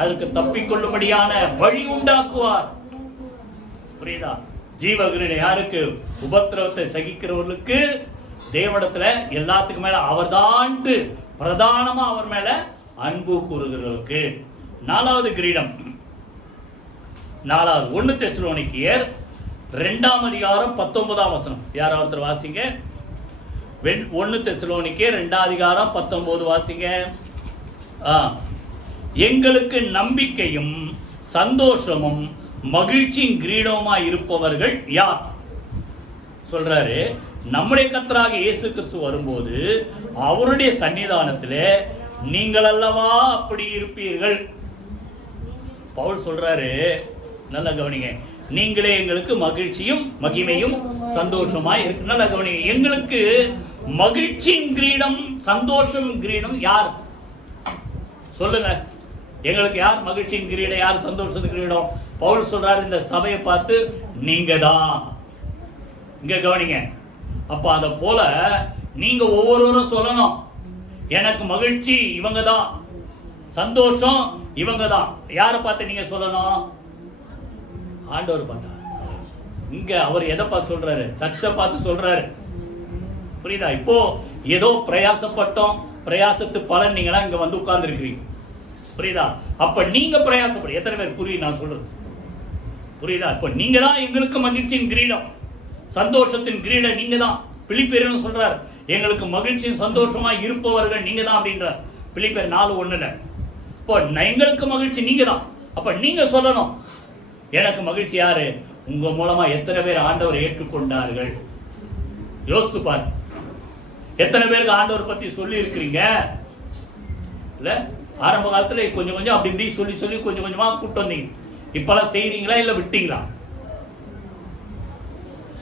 அதற்கு தப்பிக்கொள்ளும்படியான வழி உண்டாக்குவார். புரியுதா? ஜீவகிரீடம் யாருக்கு? உபத்திரவத்தை சகிக்கிறவர்களுக்கு. தேவனிடத்துல எல்லாத்துக்கும் மேல அவர்தான் பிரதானமா அவர் மேல அன்பு கூறுகிறவர்களுக்கு. 4வது கிரீடம். 4வது 1 தெசலோனிக்கேயர் 2ஆம் அதிகாரம் 19ஆம் வசனம். யாராவது ஒருத்தர் வாசிங்க. 1 தெசலோனிக்கேயர் 2ஆம் அதிகாரம் 19 வாசிங்க. எங்களுக்கு நம்பிக்கையும் சந்தோஷமும் மகிழ்ச்சியின் கிரீடமா இருப்பவர்கள் யார்? சொல்றாரு, நம்முடைய கர்த்தராகிய இயேசு கிறிஸ்து வரும்போது அவருடைய சன்னிதானத்திலே நீங்கள் அல்லவா அப்படி இருப்பீர்கள். பவுல் சொல்றாரு, நல்ல கவனிங்க, நீங்களே எங்களுக்கு மகிழ்ச்சியும் மகிமையும் சந்தோஷமா இருக்கு. நல்ல கவனிங்க, எங்களுக்கு மகிழ்ச்சியின் கிரீடம் சந்தோஷம் கிரீடம் யார்? சொல்லுங்க, எங்களுக்கு யார் மகிழ்ச்சியின் கிரீடம், யார் சந்தோஷத்தின் கிரீடம்? பவுல் சொல்றாரு, இந்த சபையை பார்த்து நீங்க தான். இங்க கவனிங்க. அப்ப அத போல நீங்க ஒவ்வொருவரும் சொல்லணும், எனக்கு மகிழ்ச்சி இவங்க தான், சந்தோஷம் இவங்க தான். யாரை பார்த்து நீங்க சொல்லணும்? ஆண்டவர் பார்த்தா. இங்க அவர் எதை பார்த்து சொல்றாரு? சர்ச்சை பார்த்து சொல்றாரு. புரியுதா? இப்போ ஏதோ பிரயாசப்பட்டோம், பிரயாசத்து பலன் நீங்களா இங்க வந்து உட்கார்ந்து இருக்கிறீங்க. புரியுதா? அப்ப நீங்க பிரயாசப்படு. எத்தனை பேர் புரியுது நான் சொல்றது? புரியுதா? இப்ப நீங்க தான் எங்களுக்கு மகிழ்ச்சியின் கிரீடம், சந்தோஷத்தின் கிரீடம் நீங்க தான். பிலிப்பியர்னு சொல்றார், எங்களுக்கு மகிழ்ச்சியின் சந்தோஷமா இருப்பவர்கள் நீங்க தான் அப்படின்றார் பிலிப்பியர் 4:1. இப்போ எங்களுக்கு மகிழ்ச்சி நீங்க தான். அப்ப நீங்க சொல்லணும், எனக்கு மகிழ்ச்சி யாரு? உங்க மூலமா எத்தனை பேர் ஆண்டவரை ஏற்றுக்கொண்டார்கள்? யோசித்து பாரு. எத்தனை பேருக்கு ஆண்டவர் பத்தி சொல்லி இருக்கிறீங்க? இல்ல ஆரம்ப காலத்துல கொஞ்சம் கொஞ்சம் அப்படி இப்படி சொல்லி சொல்லி கொஞ்சம் கொஞ்சமா கூட்டு வந்தீங்க. இப்பெல்லாம் செய்யறீங்களா இல்ல விட்டீங்களா?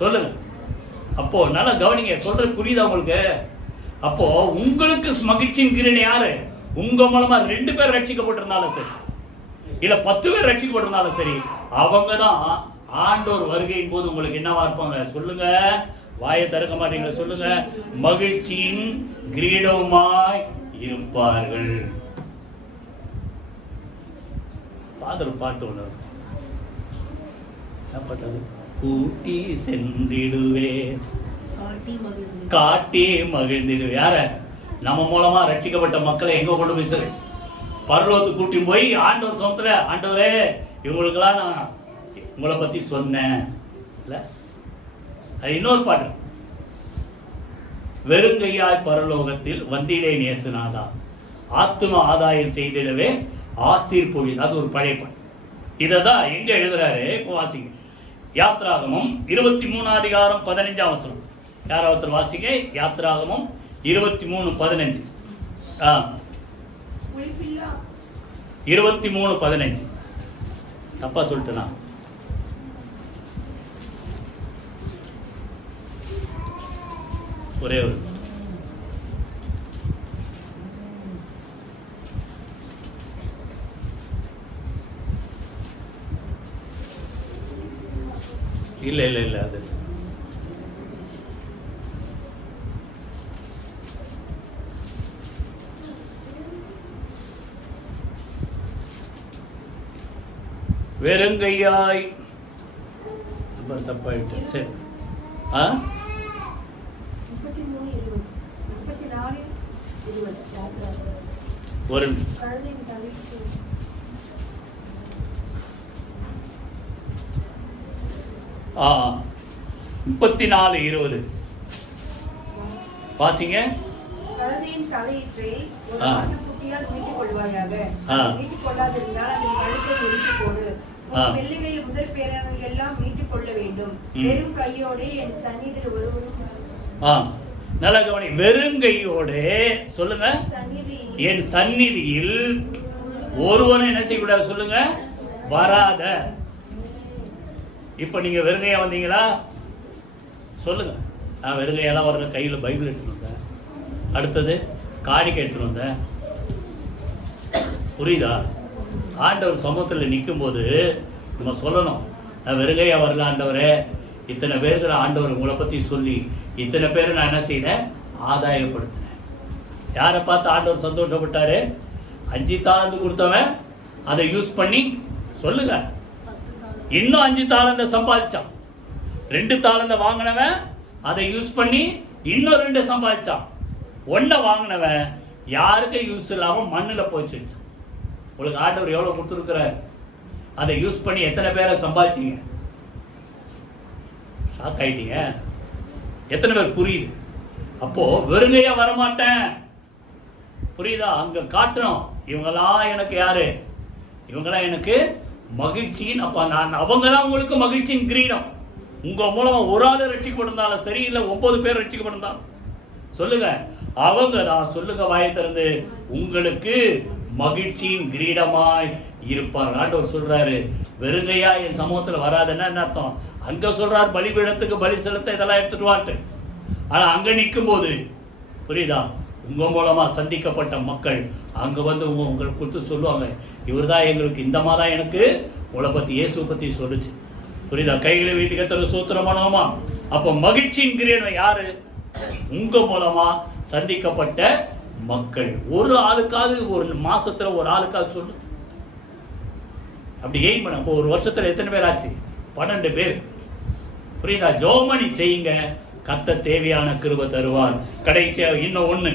சொல்லுங்க. அப்போ நல்லா கவனிங்க, சொல்றது புரியுதா உங்களுக்கு? அப்போ உங்களுக்கு மகிழ்ச்சியின் கிரீடம் யாரு? உங்க மூலமா 2 பேர் ரட்சிக்கப்பட்டிருந்தாலும் சரி, இல்ல 10 பேர் ரட்சிக்கப்பட்டிருந்தாலும் சரி, அவங்க தான் ஆண்டோர் வருகையின் போது உங்களுக்கு என்னவா இருப்பாங்க? சொல்லுங்க, வாயை திறக்க மாட்டீங்களா? சொல்லுங்க, மகிழ்ச்சியின் கிரீடமாய் இருப்பார்கள். பாடல் பாட்டு ஒன்று கூட்டி சென்றிடுவேன், காட்டி மகிழ்ந்திடுவேன். யார? நம்ம மூலமா ரட்சிக்கப்பட்ட மக்களை எங்க கொண்டு போய் சரி பரலோகத்துக்கு கூட்டி போய் ஆண்டவர் சமத்துல, ஆண்டவரே இவங்களுக்கெல்லாம் நான் உங்களை பத்தி சொன்னேன். இல்ல அது இன்னொரு பாட்டு, வெறுங்கையாய் பரலோகத்தில் வந்திடேன் இயேசுநாதா, ஆத்தும ஆதாயம் செய்திடவே ஆசீர் பொழி. அது ஒரு பழைய பாட்டு. இததான் எங்க எழுதுறாரு? இப்போ வாசிங்க, யாத்ராகமம் 23 15 யாராவது வாசிங்க. யாத்ராகமம் 23:15. 23:15. தப்பா சொல்லிட்டேனா? ஒரே ஒரு இல்ல இல்ல இல்ல அது வெறுங்கையாய் தப்பாயிட்டு. சரி, ஒரு 34:20 வாசிங்க. கழுதையின் தலையீற்றை ஒரு ஆட்டுக்குட்டியால் மீட்டுக் கொள்வாயாக. மீட்டுக் கொள்ளாதிருந்தால் அதன் கழுத்தை நெரித்து போடு. வெள்ளிகளில் முதல் பேரானவர்கள் எல்லாம் மீட்டுக் கொள்ள வேண்டும். வெறும் கையோடு என் சந்நிதியில் ஒருவரும். நல்ல கவனி, வெறுங்கையோடு சொல்லுங்க, என் சந்நிதியில் ஒருவனும் என்ன செய்யக்கூடாது? சொல்லுங்க, வராத. இப்ப நீங்க வெறுங்கையா வந்தீங்களா? சொல்லுங்க. நான் வெறுங்கையெல்லாம் வரல, கையில பைபிள் எடுத்துட்டு வந்தேன், அடுத்தது காணிக்கை எடுத்துட்டு வந்தேன். புரியுதா? ஆண்டவர் சமூகத்தில் நிற்கும் போது நம்ம சொல்லணும், நான் வெறுங்கையா வரல ஆண்டவரே, இத்தனை பேருக்கு நான் ஆண்டவர் உங்களை பத்தி சொல்லி இத்தனை பேரை நான் என்ன செய்தேன்? ஆதாயப்படுத்தினேன். யாரை பார்த்து ஆண்டவர் சந்தோஷப்பட்டாரு? 5 தாளந்து கொடுத்தவன் அதை யூஸ் பண்ணி, சொல்லுங்க, இன்னும் 5 தாளந்த சம்பாதிச்சான். 2 தாளந்த வாங்கினவன் அதை யூஸ் பண்ணி இன்னும் 2 சம்பாதிச்சான். 1 வாங்கினவன் யாருக்கும் யூஸ் இல்லாம மண்ணில் போச்சு. உங்களுக்கு ஆண்டவர் எவ்வளவு கொடுத்துருக்கிறார்? அதை யூஸ் பண்ணி எத்தனை பேரை சம்பாதிச்சீங்க? ஷாக் ஆயிட்டீங்க. எத்தனை பேர் புரியுது? அப்போ வெறுங்கையா வரமாட்டேன், புரியுதா? அங்க காட்டணும், இவங்கெல்லாம் எனக்கு யாரு? இவங்கெல்லாம் எனக்கு மகிழ்ச்சியின். அப்ப நான் அவங்க தான் உங்களுக்கு மகிழ்ச்சியின் கிரீடம். உங்க மூலமா ஒரு ஆள் ரட்சிக்கப்பட்டிருந்தாலும் சரி, இல்ல 9 பேர் ரட்சிக்கப்பட்டிருந்தாலும் சொல்லுங்க, அவங்க தான். சொல்லுங்க வாயை திறந்து, உங்களுக்கு மகிழ்ச்சியின் கிரீடமாய் இருப்பார். ஆண்டவர் சொல்றாரு, வெறுங்கையா என் சமூகத்துல வராதுன்னா என்ன அர்த்தம்? அங்க சொல்றாரு பலிபீடத்துக்கு பலி செலுத்த இதெல்லாம் எடுத்துட்டு வாட்டு. ஆனா அங்க நிற்கும் போது, புரியுதா, உங்க மூலமா சந்திக்கப்பட்ட மக்கள் அங்க வந்து உங்களுக்கு கொடுத்து சொல்லுவாங்க, இவர் தான் எங்களுக்கு இந்த மாதிரி எனக்கு உங்களை பத்தி இயேசு பத்தி சொல்லுச்சு. புரியுதா? கைகளை வைத்து கர்த்தரை ஸ்தோத்திரம் பண்ணுவோமா? அப்ப மகிழ்ச்சியின் கிரீடம் யாரு? உங்க மூலமா சந்திக்கப்பட்ட மக்கள். ஒரு ஆளுக்காவது, ஒரு மாசத்துல ஒரு ஆளுக்காவது சொல்லு. அப்படி எய்ம் பண்ண. அப்போ ஒரு வருஷத்துல எத்தனை பேர் ஆச்சு? 12 பேர். புரியுதா? ஜோமணி செய்யுங்க, கர்த்தர் தேவையான கிருபை தருவார். கடைசியாக இன்னும் ஒண்ணு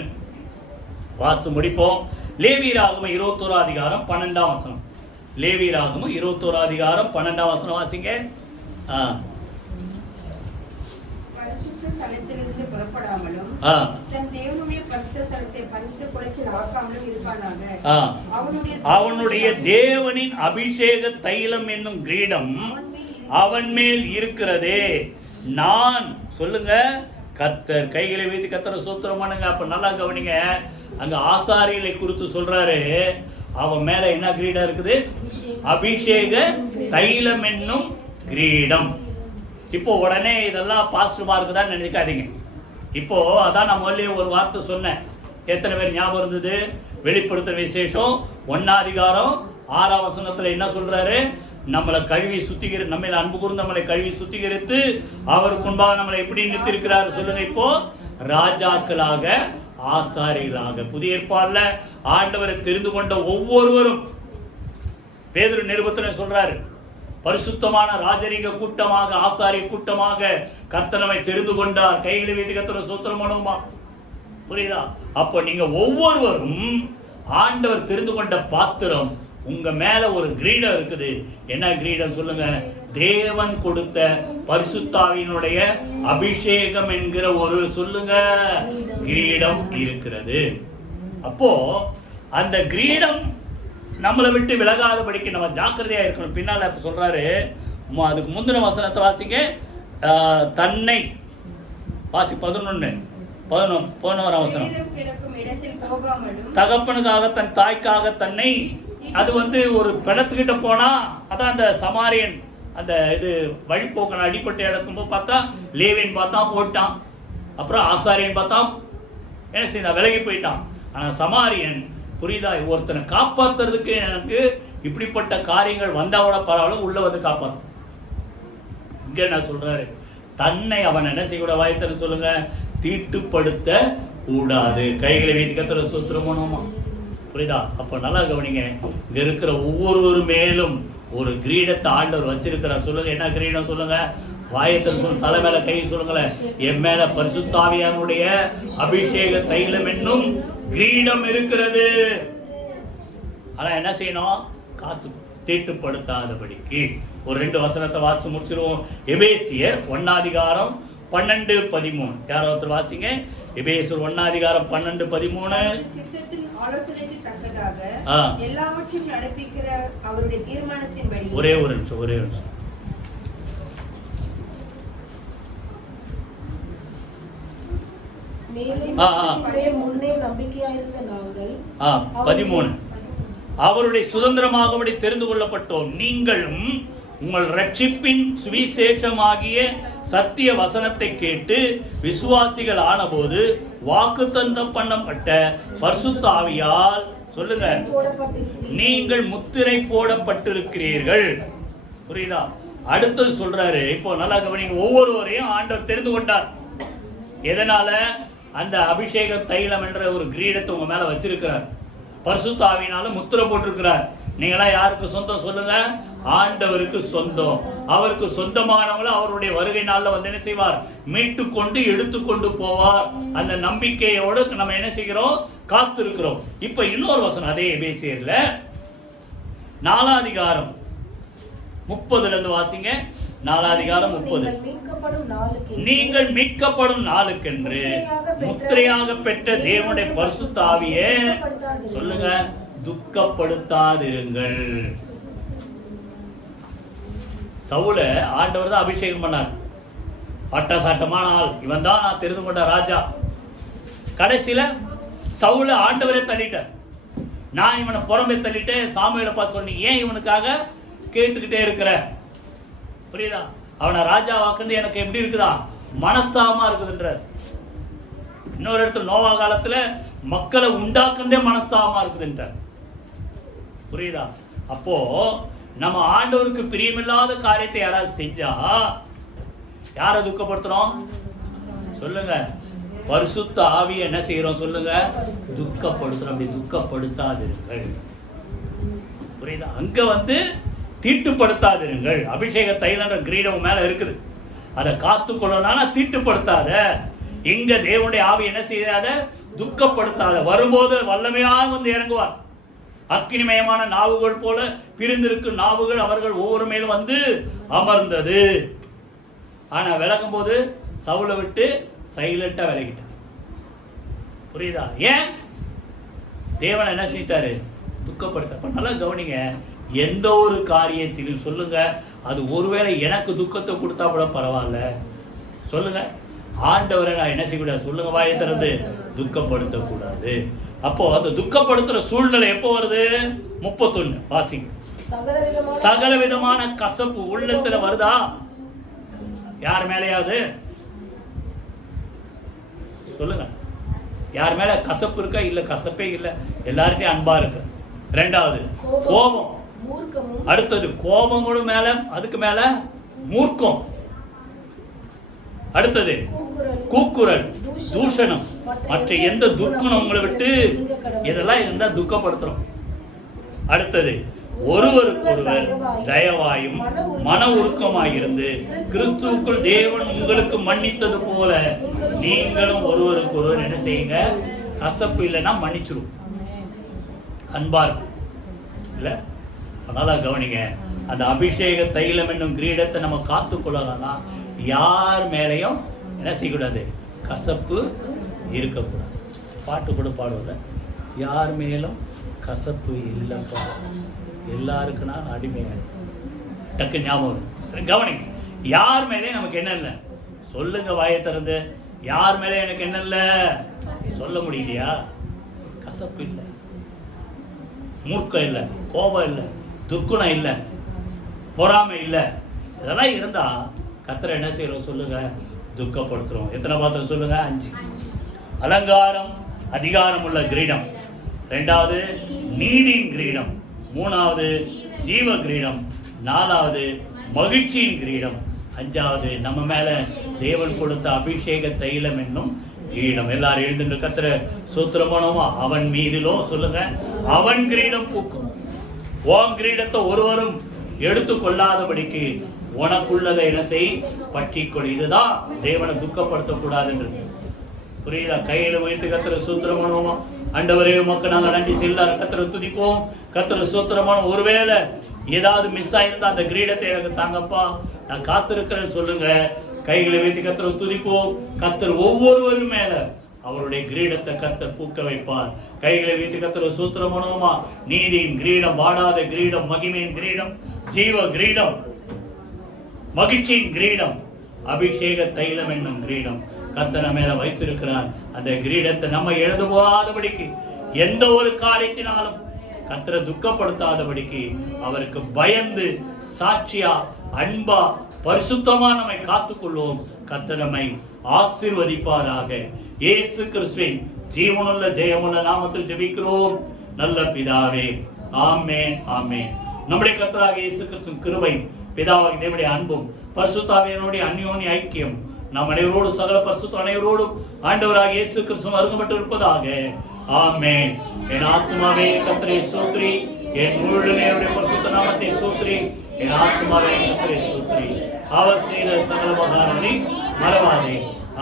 வாசு முடிப்போம். லேவியராகமம் 21 அதிகாரம் 12ஆம் வசனம். லேவியராகமம் 21 அதிகாரம் 12ஆம் வசனம் வாசிங்க. பரிசுத்த ஸ்தலத்திலிருந்து புறப்படாமலும் தன் தேவனுடைய பரிசுத்த ஸ்தலத்தை பரிசுத்த குலைச்சல் ஆக்காமலும் இருப்பானாக. அவனுடைய தேவனின் அபிஷேக தைலம் என்னும் கிரீடம் அவன் மேல் இருக்கிறதே. நான் சொல்லுங்க, கர்த்தர் கைகளை வைத்து கர்த்தரை ஸ்தோத்திரம் பண்ணுங்க. அப்ப நல்லா கவனிங்க, அங்க ஆசாரியர்களை குறித்து சொல்றாரு. அவன் மேல என்ன கிரீடம் இருக்குது? அபிஷேக தைலம் என்னும் கிரீடம். இப்போ உடனே இதெல்லாம் பாஸ்டர்மாருக்கு தான் நினைக்காதீங்க. இப்போ அதான் நான் முதல்ல ஒரு வார்த்தை சொன்னேன். எத்தனை பேர் ஞாபகம் இருந்தது? வெளிப்படுத்துற விசேஷம் 1 அதிகாரம் 6ஆம் வசனத்துல என்ன சொல்றாரு? நம்மளை கழுவி நம்ம அன்பு கூர்ந்து நம்மளை கழுவி சுத்திகரித்து அவருக்கு முன்பாக நம்மளை எப்படி நிறுத்திருக்கிறாரு சொல்லுங்க. இப்போ ராஜாக்களாக, ஆசாரிகளாக. புதிய ஏற்பாடுல ஆண்டவரை தெரிந்து கொண்ட ஒவ்வொருவரும், பேதுரு நிருபத்திலே சொல்றாரு, பரிசுத்தமான ராஜரீக கூட்டமாக, ஆசாரிய கூட்டமாக கர்த்தர் நம்மை தெரிந்து கொண்டார். கைகளை வைத்து கர்த்தரை ஸ்தோத்திரம் பண்ணுமா. புரியுதா? அப்போ நீங்க ஒவ்வொருவரும் ஆண்டவர் தெரிந்து கொண்ட பாத்திரம். உங்க மேல ஒரு கிரீடம் இருக்குது. என்ன கிரீடம் சொல்லுங்க? தேவன் கொடுத்த பரிசுத்தாவினுடைய அபிஷேகம் என்கிற ஒரு சொல்லுங்க கிரீடம் இருக்கிறது. அப்போ அந்த கிரீடம் நம்மளை விட்டு விலகாதபடிக்கு நம்ம ஜாக்கிரதையா இருக்கணும். பின்னால சொல்றாரு, அதுக்கு முந்தின வசனத்தை வாசிங்க. தன்னை வாசி 11 வசனம். தகப்பனுக்காக தன் தாய்க்காக தன்னை, அது ஒரு பிணத்துக்கிட்ட போனா, அதான் அந்த சமாரியன் அந்த இது வழிபோக்கன் அடிப்பட்ட இடத்தும்போது பார்த்தா லேவியன் பார்த்தா போட்டான், அப்புறம் ஆசாரியன் பார்த்தா என்ன செய்ய விலகி போயிட்டான். ஆனா சமாரியன், புரியுதா, ஒருத்தனை காப்பாத்துறதுக்கு எனக்கு இப்படிப்பட்ட காரியங்கள் வந்தாவோட பரவாயில்ல, உள்ள வந்து காப்பாற்றும். இங்க என்ன சொல்றாரு? தன்னை அவன் என்ன செய்யக்கூட வாய்த்தன்னு சொல்லுங்க, தீட்டுப்படுத்த கூடாது. கைகளை வைத்து கர்த்தரை ஸ்தோத்திரம் பண்ணுவோமா. புரியுதா? அப்ப நல்லா கவனிங்க, இங்க இருக்கிற ஒவ்வொரு மேலும் ஒரு கிரீடத்தை ஆண்டவர் வச்சிருக்கிறார். சொல்லுங்க, என்ன கிரீடம் சொல்லுங்க? வாயத்தில் சொல்லுங்க, தலை மேல கை சொல்லுங்களேன். என் மேல பரிசுத்தாவியானுடைய அபிஷேக தைலம் என்னும் கிரீடம் இருக்கிறது. ஆனா என்ன செய்யணும்? காத்து தீட்டுப்படுத்தாதபடிக்கு. ஒரு 2 வசனத்தை வாசித்து முடிச்சிருவோம். எபேசியர் 1 அதிகாரம் 12-13. யாரோ ஒருத்தர் வாசிங்க. எபேசியர் 1 அதிகாரம் 12-13. எல்லாவற்றையும் நடப்பிக்கிற அவருடைய தீர்மானத்தின்படி. ஒரே ஒரு நிமிஷம். முன்னே நம்பிக்கையாயிருந்த நாங்கள் 13. அவருடைய சுதந்திரமாகபடி தெரிந்து கொள்ளப்பட்டோம். நீங்களும் உங்கள் ரட்சிப்பின் சுவிசேஷமாகிய சத்திய வசனத்தை கேட்டு விசுவாசிகள் ஆனபோது வாக்குத்தத்தம் பண்ணப்பட்ட பரிசுத்த ஆவியால் சொல்லுங்க, நீங்கள் முத்திரை போடப்பட்டிருக்கிறீர்கள். புரியுதா? அடுத்தது சொல்றாரு. இப்போ நல்லா கவனிங்க, ஒவ்வொருவரையும் ஆண்டவர் தெரிந்து கொண்டார். எதனால? அந்த அபிஷேக தைலம் என்ற ஒரு கிரீடத்தை உங்க மேல வச்சிருக்கிறார். பரிசுத்த ஆவியினால முத்திரை போட்டிருக்கிறார். நீங்களாம் யாருக்கு சொந்தம் சொல்லுங்க? ஆண்டவருக்கு சொந்தம். அவருக்கு சொந்தமானவங்களை அவருடைய வருகை நாள்ல என்ன செய்வார்? மீட்டு கொண்டு எடுத்துக்கொண்டு போவார். அந்த நம்பிக்கையோடு நம்ம என்ன செய்கிறோம்? காத்திருக்கிறோம். இப்ப இன்னொரு வசனம் அதே எபேசியர்ல 4 அதிகாரம் 30 இருந்து வாசிங்க. 4 அதிகாரம் 30. நீங்கள் மீட்கப்படும் நாளுக்கென்று முத்திரையாக பெற்ற தேவனுடைய பரிசுத்த ஆவியை சொல்லுங்க, துக்கப்படுத்தாதிருங்கள். சவுல ஆண்டவர் தான் அபிஷேகம் பண்ணார். பட்டசாட்டமான ஆள், இவன் தான் நான் தெரிந்து கொண்ட ராஜா. கடைசியில சவுல ஆண்டவரே தள்ளிட்டார். நான் இவனை புறம்பே தள்ளிட்டேன். சாமுவேலை பார்த்து சொன்னி, ஏன் இவனுக்காக கேட்டுக்கிட்டே இருக்கிற? புரியுதா? அவனை ராஜா வாக்குறது எனக்கு எப்படி இருக்குதா? மனஸ்தாபமா இருக்குதுன்ற. இன்னொரு இடத்துல நோவா காலத்துல மக்களை உண்டாக்குறதே மனஸ்தாபமா இருக்குதுன்ற. புரியுதா? அப்போ நம்ம ஆண்டவருக்கு பிரியமில்லாத காரியத்தை யாராவது செஞ்சா யாரை துக்கப்படுத்துறோம்? சொல்லுங்க, பரிசுத்த ஆவியை என்ன செய்யறோம்? சொல்லுங்க, துக்கப்படுத்துறோம். அப்படி துக்கப்படுத்தாதிருங்கள். புரியுதா? அங்க தீட்டுப்படுத்தாதிருங்கள். அபிஷேக தைலன்ற கிரீடம் மேல இருக்குது. அதை காத்துக்கொள்ளனா தீட்டுப்படுத்தாத. எங்க தேவனுடைய ஆவி என்ன செய்யாத? துக்கப்படுத்தாத. வரும்போது வல்லமையாக வந்து இறங்குவார். அக்கினிமயமான நாவுகள் போல பிரிந்திருக்கும் நாவுகள் அவர்கள் ஒவ்வொரு மேலும் வந்து அமர்ந்தது. ஆனா விலகும் போது சவுலை விட்டு சைலண்டா விலகிட்டார். புரியுதா? ஏன்? தேவன் என்ன செஞ்சிட்டாரு? துக்கப்படுத்த. நல்லா கவனிங்க, எந்த ஒரு காரியத்திலும் சொல்லுங்க, அது ஒருவேளை எனக்கு துக்கத்தை கொடுத்தா கூட பரவாயில்ல, சொல்லுங்க, ஆண்டவரை நான் என்ன செய்யக்கூடாது? சொல்லுங்க, வாயை திறந்து துக்கப்படுத்தக்கூடாது. அப்போ அந்த துக்கப்படுத்துற சூழ்நிலை எப்போ வருது? 31 வாசிங்க. சகல விதமான கசப்பு உள்ளத்துல வருதா? யார் மேலேயாவது சொல்லுங்க, யார் மேல கசப்பு இருக்கா? இல்ல, கசப்பே இல்ல, எல்லார்ட்டையும் அன்பா இருக்கு. ரெண்டாவது கோபம், அடுத்தது கோபமும் மேல, அதுக்கு மேல மூர்க்கம், அடுத்தது கூக்குரல், தூஷணம், மற்ற எந்த துக்கம் உங்களை விட்டு இதெல்லாம் இருந்தா துக்கப்படுத்துறோம். அடுத்தது ஒருவருக்கொருவர் தயவாயும் மன உருக்கமாயிருந்து கிறிஸ்துவுக்குள் தேவன் உங்களுக்கு மன்னித்தது போல நீங்களும் ஒருவருக்கொருவர் என்ன செய்யுங்க? கசப்பு இல்லைன்னா மன்னிச்சிரும், அன்பா இருக்கும் இல்ல. அதனால கவனிங்க, அந்த அபிஷேக தைலம் என்னும் கிரீடத்தை நம்ம காத்துக்கொள்ளலாம்னா யார் மேலையும் என்ன செய்யக்கூடாது? கசப்பு இருக்கக்கூடாது. பாட்டு கூட பாடுவத, யார் மேலும் கசப்பு இல்லைப்பா, எல்லாருக்குன்னா அடிமையாக டக்கு ஞாபகம். கவனிங்க, யார் மேலே நமக்கு என்ன இல்லை? சொல்லுங்க, வாயை திறந்து, யார் மேலே எனக்கு என்ன இல்லை? சொல்ல முடியலையா? கசப்பு இல்லை, மூர்க்கம் இல்லை, கோபம் இல்லை, துக்குணம் இல்லை, பொறாமை இல்லை. இதெல்லாம் இருந்தா கர்த்தரை என்ன செய்யறோம்? சொல்லுங்க, துக்கப்படுத்துறோம். எத்தனை பாத்திரம் சொல்லுங்க? 5. அலங்காரம், அதிகாரம் உள்ள கிரீடம். 2வது நீதியின் கிரீடம். 3வது ஜீவ கிரீடம். 4வது மகிழ்ச்சியின் கிரீடம். 5வது நம்ம மேல தேவன் கொடுத்த அபிஷேக தைலம் என்னும் கிரீடம். எல்லாரும் எழுந்து கர்த்தரை ஸ்தோத்திரம் பண்ணுவோமா? அவன் மீதிலோ சொல்லுங்க, அவன் கிரீடம் பூக்கும். உன் கிரீடத்தை ஒருவரும் எடுத்து கொள்ளாதபடிக்கு உனக்குள்ளதை என்ன செய்? பற்றிக்கொள். இதுதான் தேவனை துக்கப்படுத்தக்கூடாதுன்றது. புரியுதா? கையில உயர்த்து கர்த்தரை ஸ்தோத்திரம் பண்ணுவோமா? ஆண்டவரே, உமக்கு நாங்கள் நன்றி செல்லார். கர்த்தரை துதிப்போம், கர்த்தரை ஸ்தோத்திரம் பண்ணுவோம். ஒருவேளை ஏதாவது மிஸ் ஆயிருந்தா அந்த கிரீடத்தை எனக்கு தாங்கப்பா, நான் காத்திருக்கிறேன்னு சொல்லுங்க. கைகளை வைத்து கர்த்தரை துதிப்போம். கர்த்தர் ஒவ்வொருவரும் மேல அவருடைய கிரீடத்தை கர்த்தர் பூக்க வைப்பார். கைகளை வைத்து கர்த்தரை ஸ்தோத்திரம் பண்ணுவோமா? நீதியின் கிரீடம், வாடாத கிரீடம், மகிமையின் கிரீடம், ஜீவ கிரீடம், மகிழ்ச்சியின் கிரீடம், அபிஷேக தைலம் என்னும் கிரீடம் கர்த்தர் மேல வைத்திருக்கிறார். அந்த கிரீடத்தை நம்ம எழுத போகாதபடிக்கு, எந்த ஒரு காரியத்தினாலும் கர்த்தரை துக்கப்படுத்தாதபடிக்கு அவருக்கு பயந்து சாட்சியா அன்பா பரிசுத்தமா நம்மை காத்துக்கொள்வோம். கர்த்தர் நம்மை ஆசீர்வதிப்பாராக. இயேசு கிறிஸ்துவின் ஜீவனுள்ள ஜெயமுள்ள நாமத்தில் ஜெபிக்கிறோம் நல்ல பிதாவே, ஆமென், ஆமென். நம்முடைய கர்த்தராகிய இயேசு கிறிஸ்துவின் கிருபை, பிதாவாகிய தேவனுடைய அன்பும் பரிசுத்தாவியினுடைய அந்யோன்ய ஐக்கியம் நாம் அனைவரோடு, சகல பரிசுத்த அனைவரோடும் ஆண்டவராகிய இயேசு கிறிஸ்து அருகப்பட்டு இருப்பதாக. ஆமென். என் ஆத்மாவே கர்த்தரை ஸ்தோத்திரி, என் முழு நேருடைய பரிசுத்த நாமத்தை ஸ்தோத்திரி, என் ஆத்மாவே கர்த்தரை ஸ்தோத்திரி, அவர் செய்த சகல உபகாரங்களை மறவாதே.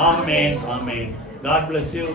ஆமென், ஆமென். God bless you.